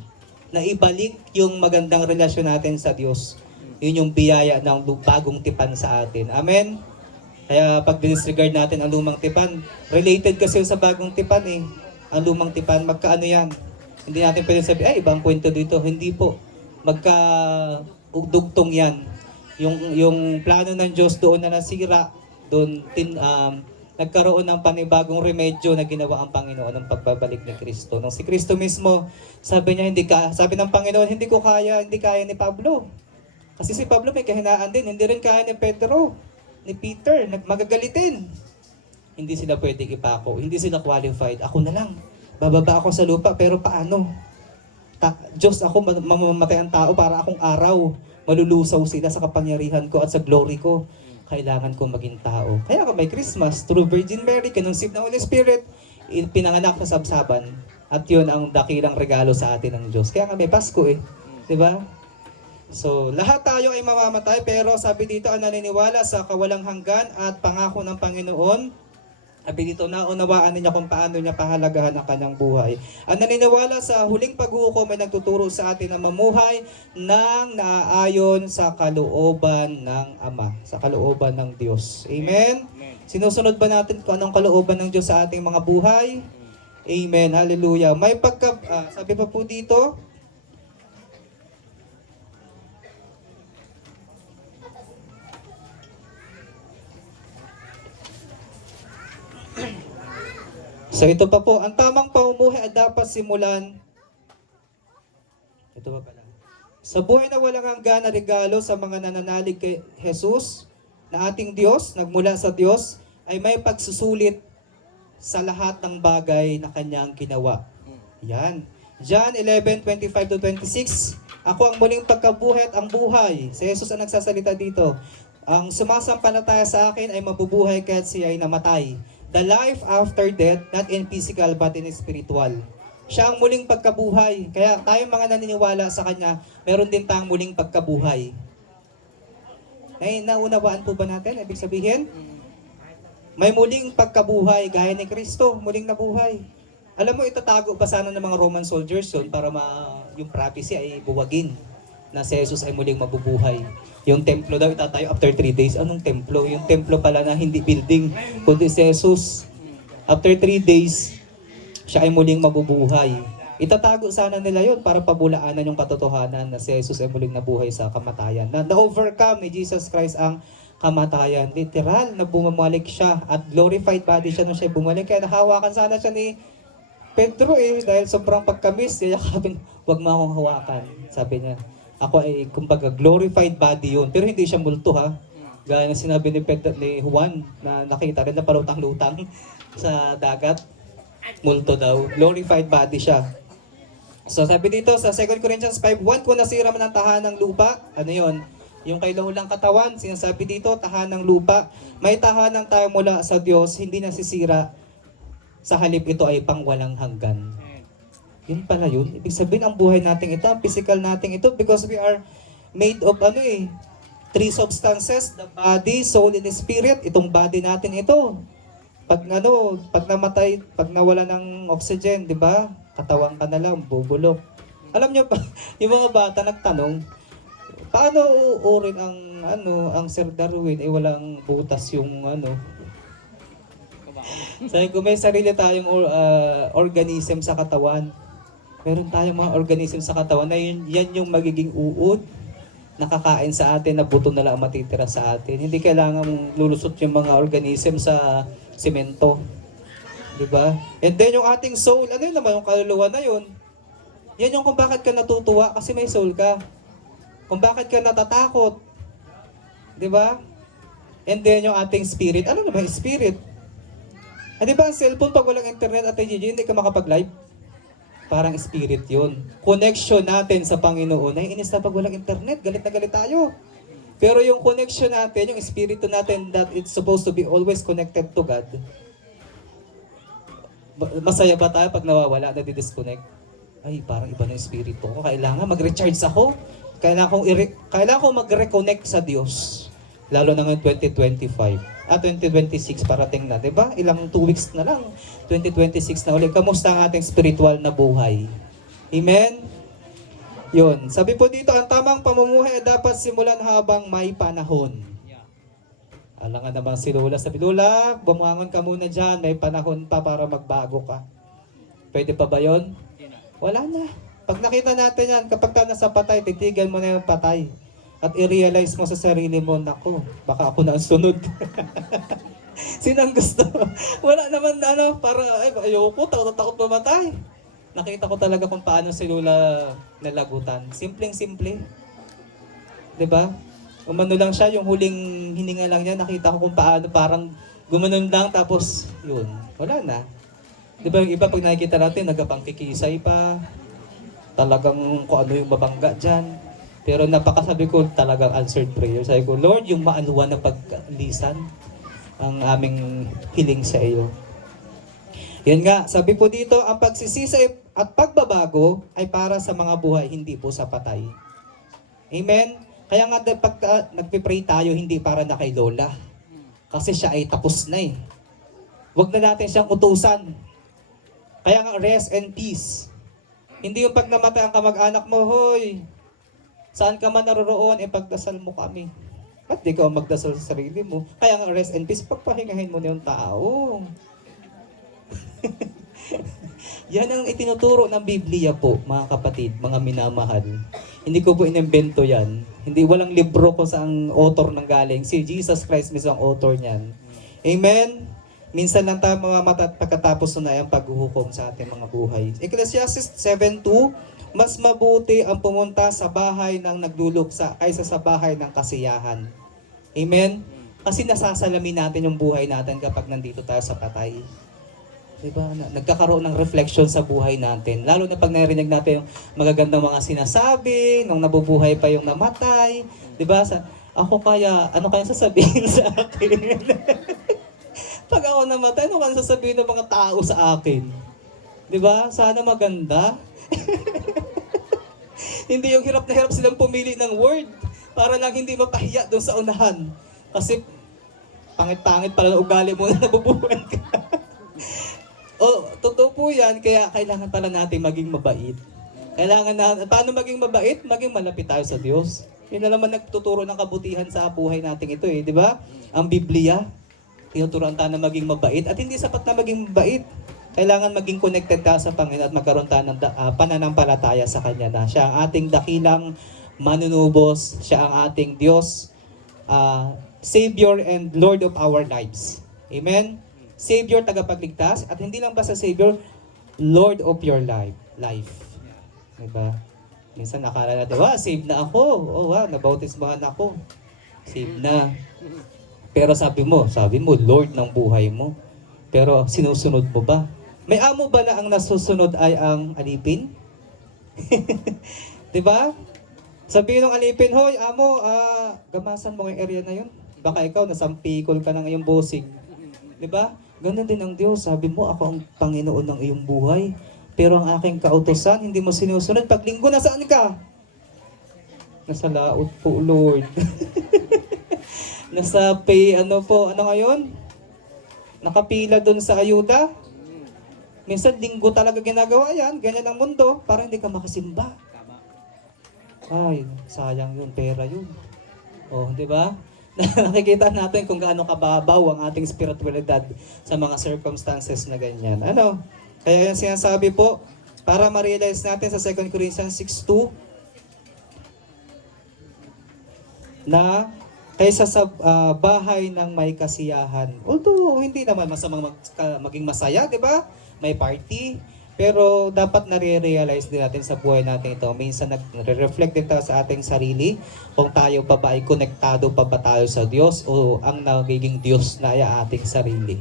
Na ibalik yung magandang relasyon natin sa Diyos. Yun yung biyaya ng bagong tipan sa atin. Amen? Kaya pag disregard natin ang lumang tipan, related kasi sa bagong tipan eh. Ang lumang tipan, magkaano yan? Hindi natin pwede sabihin, ay, ibang kwento dito. Hindi po. Magka-dugtong yan. Yung plano ng Diyos doon na nasira, doon nagkaroon ng panibagong remedyo na ginawa ang Panginoon ng pagbabalik ni Kristo. Nung si Kristo mismo, sabi niya, sabi ng Panginoon, hindi kaya ni Pablo. Kasi si Pablo may kahinaan din, hindi rin kaya ni Pedro, ni Peter, magagalitin. Hindi sila pwedeng ipako, hindi sila qualified. Ako na lang, bababa ako sa lupa, pero paano? Diyos, ako mamamatay ang tao para akong araw. Malulusaw sila sa kapangyarihan ko at sa glory ko. Kailangan ko maging tao. Kaya may Christmas, through Virgin Mary, kinonsip ng Holy Spirit, pinanganak sa sabsaban. At yun ang dakilang regalo sa atin ng Diyos. Kaya may Pasko eh. Diba? So, lahat tayo ay mamamatay, pero sabi dito ang naniniwala sa kawalang hanggan at pangako ng Panginoon. Sabi dito, naunawaan niya kung paano niya pahalagahan ang kanyang buhay. Ang naniniwala sa huling paghukom ay nagtuturo sa atin na mamuhay ng naaayon sa kalooban ng Ama, sa kalooban ng Diyos. Amen? Sinusunod ba natin kung anong kalooban ng Diyos sa ating mga buhay? Amen. Hallelujah. May sabi pa po dito, so ito pa po, ang tamang pamumuhay ay dapat simulan. Ito pa pala. Sa buhay na walang hanggan na regalo sa mga nananalig kay Jesus, na ating Diyos, nagmula sa Diyos, ay may pagsusulit sa lahat ng bagay na kanyang ginawa. Yan. John 11:25-26. Ako ang muling pagkabuhay at ang buhay. Si Jesus ang nagsasalita dito. Ang sumasampalataya sa akin ay mabubuhay kahit siya ay namatay. The life after death, not in physical but in spiritual. Siya ang muling pagkabuhay. Kaya tayong mga naniniwala sa Kanya, meron din tayong muling pagkabuhay. Ay, naunawaan po ba natin? Ibig sabihin, may muling pagkabuhay, gaya ni Kristo, muling nabuhay. Alam mo, itatago pa sana ng mga Roman soldiers yun para yung prophecy ay buwagin na si Jesus ay muling mabubuhay. Yung templo daw itatayo after 3 days. Anong templo? Yung templo pala na hindi building, kundi si Jesus. After 3 days, siya ay muling mabubuhay. Itatago sana nila yon para pabulaanan yung katotohanan na si Jesus ay muling nabuhay sa kamatayan. Na-overcome ni Jesus Christ ang kamatayan. Literal na bumalik siya at glorified body siya nung siya bumalik. Kaya nahawakan sana siya ni Pedro dahil sobrang pagkamis, yayakapin, wag mo akong hawakan. Sabi niya, ako ay kumbaga glorified body yun. Pero hindi siya multo ha. Gaya na sinabi ni Pedro, ni Juan na nakita rin na palutang-lutang sa dagat. Multo daw. Glorified body siya. So sabi dito sa 2 Corinthians 5:1, kung nasira man ang tahanang lupa, ano yon? Yung kay lahulang katawan, sinasabi dito, tahanang lupa. May tahanang tayo mula sa Diyos, hindi nasisira. Sa halip ito ay pangwalang hanggan. Yun pala yun. Ibig sabihin ang buhay natin ito, ang physical natin ito, because we are made of three substances, the body, soul, and spirit. Itong body natin ito. Pag namatay, pag nawala ng oxygen, di ba? Katawan ka na lang, bubulok. Alam niyo pa, yung mga bata nagtanong, paano uuurin ang Sir Darwin, walang butas yung Sabi ko, may sarili tayong organism sa katawan. Meron tayong mga organism sa katawan na yan yung magiging uod, nakakain sa atin, na buto na lang matitira sa atin. Hindi kailangan lulusot yung mga organism sa simento. Diba? And then yung ating soul, ano yun naman yung kaluluwa na yun? Yan yung kung bakit ka natutuwa kasi may soul ka. Kung bakit ka natatakot. Diba? And then yung ating spirit, ano naman yung spirit? Di ba ang cellphone pag walang internet at hindi ka makapag-live? Parang spirit yun. Connection natin sa Panginoon. Naiinis na pag walang internet, galit na galit tayo. Pero yung connection natin, yung espiritu natin that it's supposed to be always connected to God, masaya ba tayo pag nawawala, na-disconnect? Ay, parang iba na yung espiritu ko. Kailangan mag-recharge ako. Kailangan kong mag-reconnect sa Diyos. Lalo na ngayon 2025. 2026 parating na, 'di ba? Ilang 2 weeks na lang. 2026 na ulit. Kamusta ang ating spiritual na buhay? Amen? Yun. Sabi po dito, ang tamang pamumuhay ay dapat simulan habang may panahon. Alangan naman si Lola. Sabi, Lola, bumangon ka muna dyan. May panahon pa para magbago ka. Pwede pa ba yun? Wala na. Pag nakita natin yan, kapag ka nasa patay, titigan mo na yung patay. At i-realize mo sa sarili mo, nako, baka ako na ang sunod. Sinang gusto? Wala naman, para, ayoko, takot mamatay. Nakita ko talaga kung paano si Lola nalagutan. Simpleng-simple. Diba? Umano lang siya, yung huling hininga lang niya, nakita ko kung paano, parang gumanon lang, tapos, yun, wala na. Diba yung iba, pag nakikita natin, nagapangkikisay pa, talagang kung ano yung mabangga dyan. Pero napakasabi ko talagang answered prayer. Sabi ko, Lord, yung maaluwan na paglisan ang aming hiling sa iyo. Yan nga, sabi po dito, ang pagsisisi at pagbabago ay para sa mga buhay, hindi po sa patay. Amen? Kaya nga pag nagpipray tayo, hindi para na kay Lola. Kasi siya ay tapos na eh. Huwag na natin siyang utusan. Kaya nga, rest and peace. Hindi yung pag namatay ang kamag-anak mo, hoy, saan ka man naroroon, pagdasal mo kami. At di ka magdasal sa sarili mo. Kaya nga rest and peace, pagpahingahin mo na yung tao. Yan ang itinuturo ng Biblia po, mga kapatid, mga minamahal. Hindi ko po inimbento yan. Hindi, walang libro ko sa ang author ng galing. Si Jesus Christ mismo ang author niyan. Amen? Minsan lang tayo mamamat at pagkatapos na ang paghuhukom sa ating mga buhay. Ecclesiastes 7:2, mas mabuti ang pumunta sa bahay ng nagluluksa kaysa sa bahay ng kasiyahan. Amen? Kasi nasasalamin natin yung buhay natin kapag nandito tayo sa patay. Diba? Nagkakaroon ng reflection sa buhay natin. Lalo na pag narinig natin yung magagandang mga sinasabi, nung nabubuhay pa yung namatay. Diba? Ako kaya, ano kaya sasabihin sa akin? Pag ako namatay, ano kaya sasabihin ng mga tao sa akin? Diba? Sana maganda. Hindi yung hirap na hirap silang pumili ng word para lang hindi mapahiya doon sa unahan. Kasi pangit-pangit pala ng ugali mo na nabubuhay ka. Totoo po yan, kaya kailangan pala natin maging mabait. Paano maging mabait? Maging malapit tayo sa Diyos. Yun na naman nagtuturo ng kabutihan sa buhay natin ito di ba? Ang Biblia, tinuturuan tayo na maging mabait at hindi sapat na maging mabait. Kailangan maging connected tayo sa Panginoon at magkaroon tayo ng pananampalataya sa Kanya na siya ang ating dakilang manunubos, siya ang ating Diyos, Savior and Lord of our lives. Amen? Savior, tagapagligtas, at hindi lang basta Savior, Lord of your life. Diba? Minsan nakala natin, save na ako. Nabautismahan ako. Save na. Pero sabi mo, Lord ng buhay mo. Pero sinusunod mo ba? May amo ba na ang nasusunod ay ang alipin? Diba? Sabihin ng alipin, hoy, amo, gamasan mo yung area na yun. Baka ikaw, nasampikol ka ng iyong bosig. Diba? Ganun din ang Diyos. Sabi mo, ako ang Panginoon ng iyong buhay. Pero ang aking kautosan, hindi mo sinusunod. Pag linggo, nasaan ka? Nasa laot po, Lord. Nasa ano ngayon? Nakapila doon sa ayuda. Minsan, linggo talaga ginagawa yan. Ganyan ang mundo. Para hindi ka makasimba. Ay, sayang yun. Pera yun. Di ba? Nakikita natin kung gaano kababaw ang ating spiritualidad sa mga circumstances na ganyan. Kaya yung sinasabi po, para ma-realize natin sa 2 Corinthians 6:2 na kaysa sa bahay ng may kasiyahan. Although hindi naman masamang maging masaya, di ba? May party. Pero dapat nare-realize din natin sa buhay natin ito. Minsan nare-reflect din tayo sa ating sarili kung tayo pa ba ay konektado pa ba tayo sa Diyos o ang nagiging Diyos na ay ating sarili.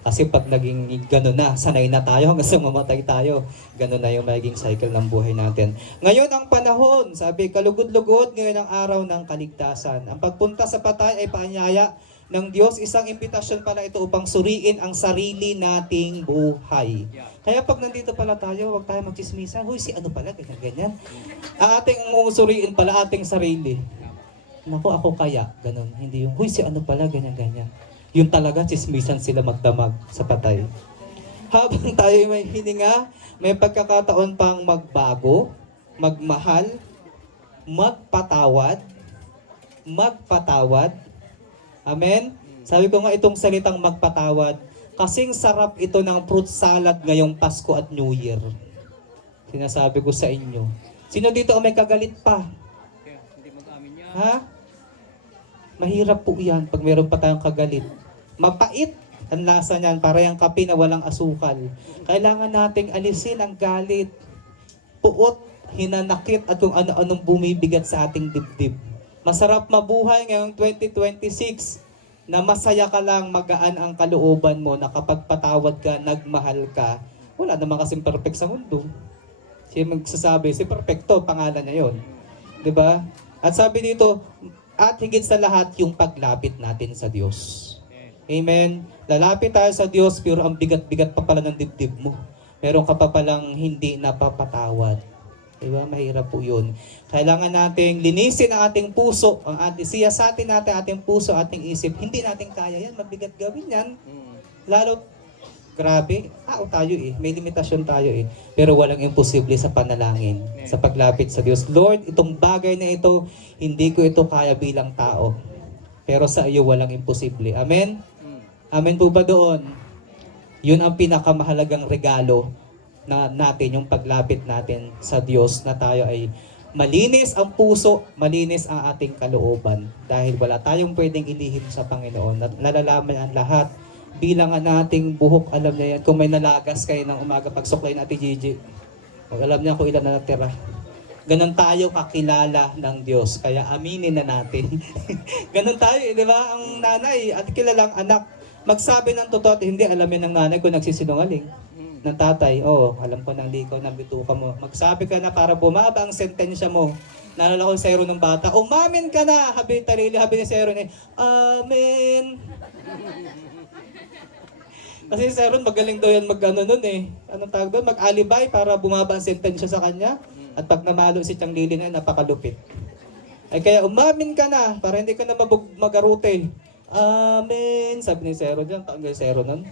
Kasi pag naging gano'n na, sanay na tayo hanggang sa mamatay tayo. Gano'n na yung magiging cycle ng buhay natin. Ngayon ang panahon, sabi, kalugod-lugod, ngayon ang araw ng kaligtasan. Ang pagpunta sa patay ay paanyaya ng Diyos. Isang imbitasyon pala ito upang suriin ang sarili nating buhay. Kaya pag nandito pala tayo, huwag tayo magchismisan. Huy, si ano pala, ganyan-ganyan. Ating suriin pala ating sarili. Naku, ako kaya, ganun. Hindi yung, huy, si ano pala, ganyan-ganyan. Yung talaga, chismisan sila magdamag sa patay. Habang tayo may hininga, may pagkakataon pang magbago, magmahal, magpatawad. Amen? Sabi ko nga itong salitang magpatawad, kasing sarap ito ng fruit salad ngayong Pasko at New Year. Sinasabi ko sa inyo. Sino dito ang may kagalit pa? Hindi mag-amin yan. Ha? Mahirap po yan pag meron pa tayong kagalit. Mapait ang lasa niyan, para yung kape na walang asukal. Kailangan nating alisin ang galit, puot, hinanakit at kung ano-anong bumibigat sa ating dibdib. Masarap mabuhay ngayong 2026 na masaya ka lang, magaan ang kalooban mo, na kapag patawad ka, nagmahal ka. Wala naman kasing perfect sa mundo. Siya magsasabi, si perfecto, pangalan niya yun. Diba? At sabi dito, at higit sa lahat, yung paglapit natin sa Diyos. Amen? Lalapit tayo sa Diyos, pero ang bigat-bigat pa pala ng dibdib mo. Meron ka pa palang hindi napapatawad. Diba? Mahirap po yun. Kailangan nating linisin ang ating puso, siyasatin natin ating puso, ating isip. Hindi natin kaya yan, mabigat gawin yan. Lalo, grabe, tao tayo may limitasyon tayo Pero walang imposible sa panalangin, sa paglapit sa Diyos. Lord, itong bagay na ito, hindi ko ito kaya bilang tao. Pero sa iyo walang imposible. Amen? Amen po ba doon? Yun ang pinakamahalagang regalo na natin, yung paglapit natin sa Diyos, na tayo ay malinis ang puso, malinis ang ating kalooban. Dahil wala tayong pwedeng ilihim sa Panginoon. Nalalaman ang lahat. Bilang ang ating buhok, alam niya yan. Kung may nalagas kayo ng umaga pagsuklay na Ate Gigi, alam niya kung ilan na natira. Ganon tayo kakilala ng Diyos. Kaya aminin na natin. Ganon tayo, di ba? Ang nanay at kilalang anak, magsabi ng totoo at hindi alamin ng nanay kung nagsisinungaling. Ng tatay, alam ko ng likaw ng bituka mo. Magsabi ka na para bumaba ang sentensya mo. Naalala ko Sero ng bata, umamin ka na! Habi ni Sero amen! Kasi si Sero magaling daw yan anong tawag doon? Mag-alibay para bumaba ang sentensya sa kanya. At pag namalo si Tiang Lili na napakalupit. Ay kaya umamin ka na para hindi ka na magarute. Amen! Sabi ni Sero diyan, taong Sero nun.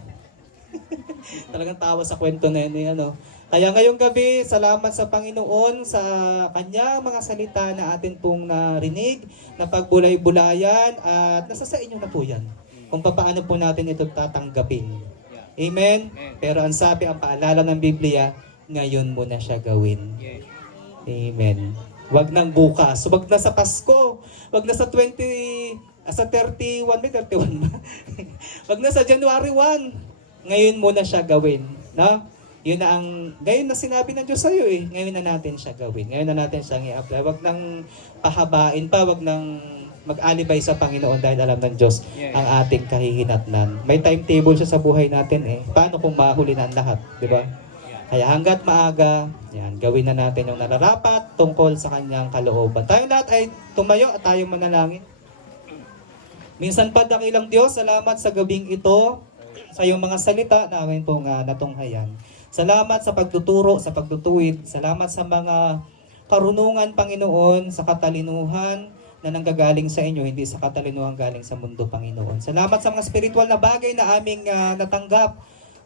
Talagang tawa sa kwento na yun. Kaya ngayong gabi, salamat sa Panginoon sa kanyang mga salita na atin pong narinig, na pagbulay-bulayan, at nasa sa inyo na po yan. Kung paano po natin ito tatanggapin. Amen? Pero ang sabi, ang paalala ng Biblia, ngayon mo na siya gawin. Yes. Amen. Wag nang bukas. Wag na sa Pasko. Wag na sa 31, may 31 ba? Wag na sa January 1. Ngayon mo na siya gawin. No? Yun na ngayon na sinabi ng Diyos sa'yo eh. Ngayon na natin siya gawin. Ngayon na natin siyang i-apply. Wag nang pahabain pa. Wag nang mag-alibay sa Panginoon dahil alam ng Diyos ang ating kahihinatnan. May timetable siya sa buhay natin eh. Paano kung mahuli na ang lahat? Di ba? Kaya hanggat maaga, yan, gawin na natin yung nararapat tungkol sa kanyang kalooban. Tayong lahat ay tumayo at tayong manalangin. Minsan pa dakilang Diyos, salamat sa gabing ito, sa iyong mga salita namin pong natunghayan. Salamat sa pagtuturo, sa pagtutuwid. Salamat sa mga karunungan, Panginoon, sa katalinuhan na nanggagaling sa inyo, hindi sa katalinuhan galing sa mundo, Panginoon. Salamat sa mga spiritual na bagay na aming natanggap,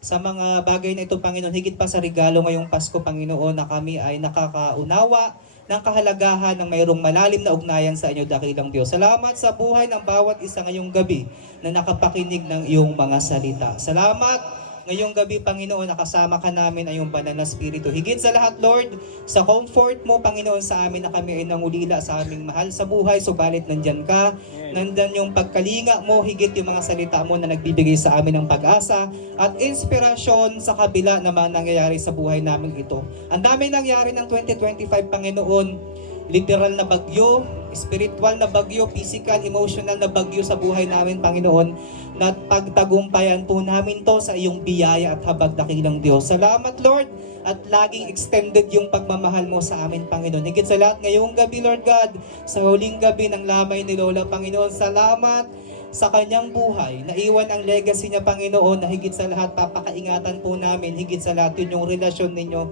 sa mga bagay na ito, Panginoon, higit pa sa regalo ngayong Pasko, Panginoon, na kami ay nakakaunawa ng kahalagahan ng mayroong malalim na ugnayan sa inyo, dakilang Diyos. Salamat sa buhay ng bawat isa ngayong gabi na nakapakinig ng iyong mga salita. Salamat ngayong gabi, Panginoon, nakasama ka namin ay iyong banal na Espiritu. Higit sa lahat, Lord, sa comfort mo, Panginoon, sa amin na kami ay nangulila sa aming mahal sa buhay, subalit nandyan ka. Nandyan yung pagkalinga mo, higit yung mga salita mo na nagbibigay sa amin ng pag-asa at inspirasyon sa kabila na mga nangyayari sa buhay namin ito. Ang dami nangyari ng 2025, Panginoon, literal na bagyo, spiritual na bagyo, physical, emotional na bagyo sa buhay namin, Panginoon, na pagtagumpayan po namin to sa iyong biyaya at habag, dakilang Diyos. Salamat, Lord, at laging extended yung pagmamahal mo sa amin, Panginoon. Higit sa lahat, ngayong gabi, Lord God, sa huling gabi ng lamay ni Lola, Panginoon, salamat sa kanyang buhay. Naiwan ang legacy niya, Panginoon, na higit sa lahat, papakaingatan po namin. Higit sa lahat, yun yung relasyon ninyo.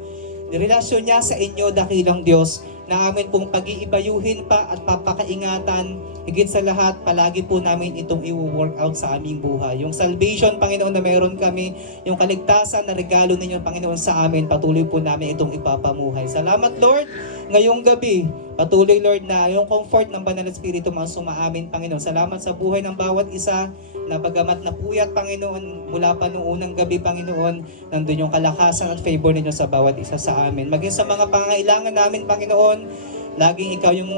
Relasyon niya sa inyo, dakilang Diyos, na amin pong pag-iibayuhin pa at papakaingatan. Higit sa lahat, palagi po namin itong i-work out sa aming buhay. Yung salvation, Panginoon, na meron kami, yung kaligtasan na regalo ninyo, Panginoon, sa amin, patuloy po namin itong ipapamuhay. Salamat, Lord, ngayong gabi. Patuloy, Lord, na yung comfort ng Banal na Espiritu mga sumaamin, Panginoon. Salamat sa buhay ng bawat isa na bagamat na puyat, Panginoon, mula pa noong unang gabi, Panginoon, nandun yung kalakasan at favor ninyo sa bawat isa sa amin. Maging sa mga pangailangan namin, Panginoon, laging ikaw yung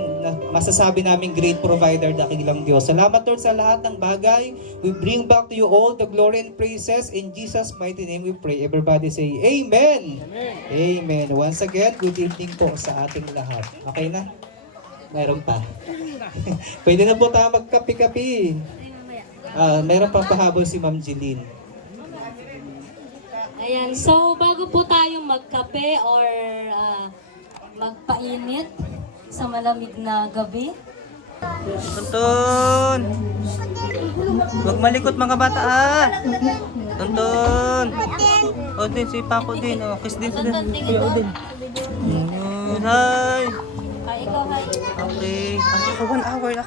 masasabi namin great provider, dakilang Diyos. Salamat, Lord, sa lahat ng bagay. We bring back to you all the glory and praises. In Jesus' mighty name we pray. Everybody say, Amen! Amen! Amen. Once again, good evening po sa ating lahat. Okay na? Meron pa. Pwede na po tayo magkapi-kapi. Meron pang pahabol si Ma'am Jeline. Ayan, so bago po tayo magkape or magpainit sa malamig na gabi, Tuntun! Huwag malikot mga bata ah! Tuntun! Odin, si Paco din. Oh, kiss din sila. Kuya Odin. Hi! ay ikaw ay Okay. Ako 1 hour na.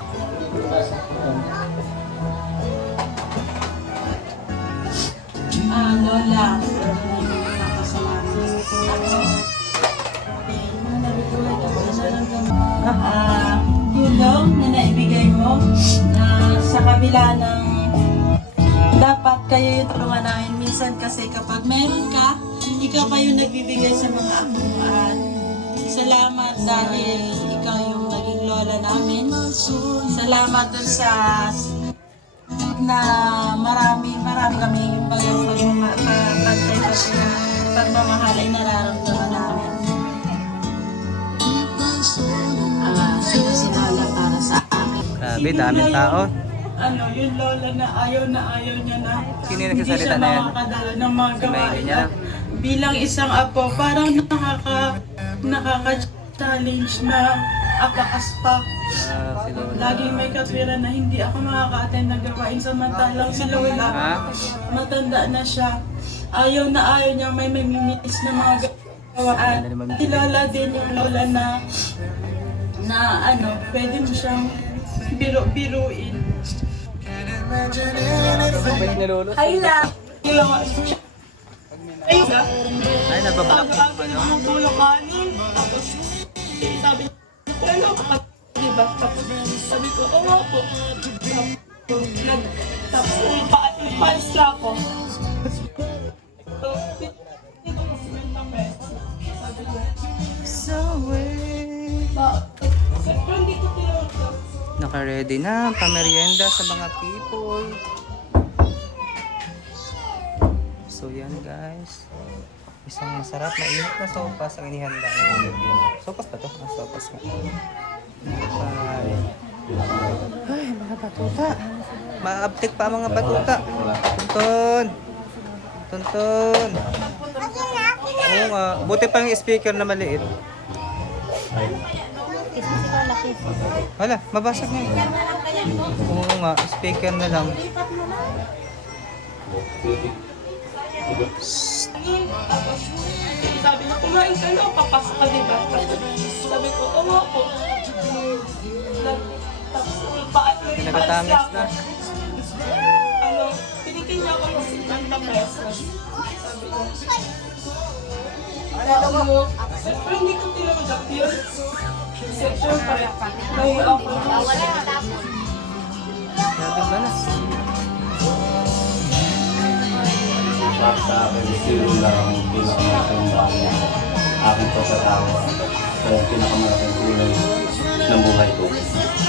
Lola, tulong na naibigay mo sa kabila ng dapat kayo yung tulungan namin. Minsan kasi kapag meron ka, ikaw pa yung nagbibigay sa mga apo. At salamat dahil ikaw yung naging lola namin. Salamat dun sa na marami kami yung pagpapantay na pagmamahal ay nararamdaman namin. Sino para sa akin. Grabe, daming tao. Yung lola na ayaw niya na Sino yung nagsasalita na yan? makakadala ng mga Si Maylin gawain niya? na bilang isang apo, parang nakaka-challenge na akakas pa. Si Lola. Laging may katwiran na hindi ako makaka-attend ng gawain, samantalang si Lola, Ha? matanda na siya. Ayaw niya may mimitis na mga gawaan. Si Lola din yung Lola na pwede mo siyang biruin. Ay lang! Ay, nabablock yung ano. Ang tulong kanin. Tapos, sabi ko, ano ka? Diba? Tapos, sabi ko, oo po. Tapos, paalis ako. Naka-ready na pamerienda sa mga people. So yan guys. Isang masarap na init na sopas ang inihanda ng sopas pa to? Sopas nga. Ay, mga batuta. Maabtik pa ang mga batuta. Tuntun. Tuntun. Oo nga. Buti pa yung speaker na maliit. Wala, mabasag na yun. Oo nga, speaker na lang. Sabi na, kumain ka na, papasok ka diba? Sabi ko, oo po. Tapos, bakit na rin Nagatamis na. tinigil niya ako ng 50 pesos. Sabi ko, siyempre hindi ko tinanggap yun. Siyempre, may ako. Grabe ba na? Para sa akin, zero lang ang pinakamalaking bagay. Aking pagkatao. Kaya pinakamalaking tulong ng buhay ko.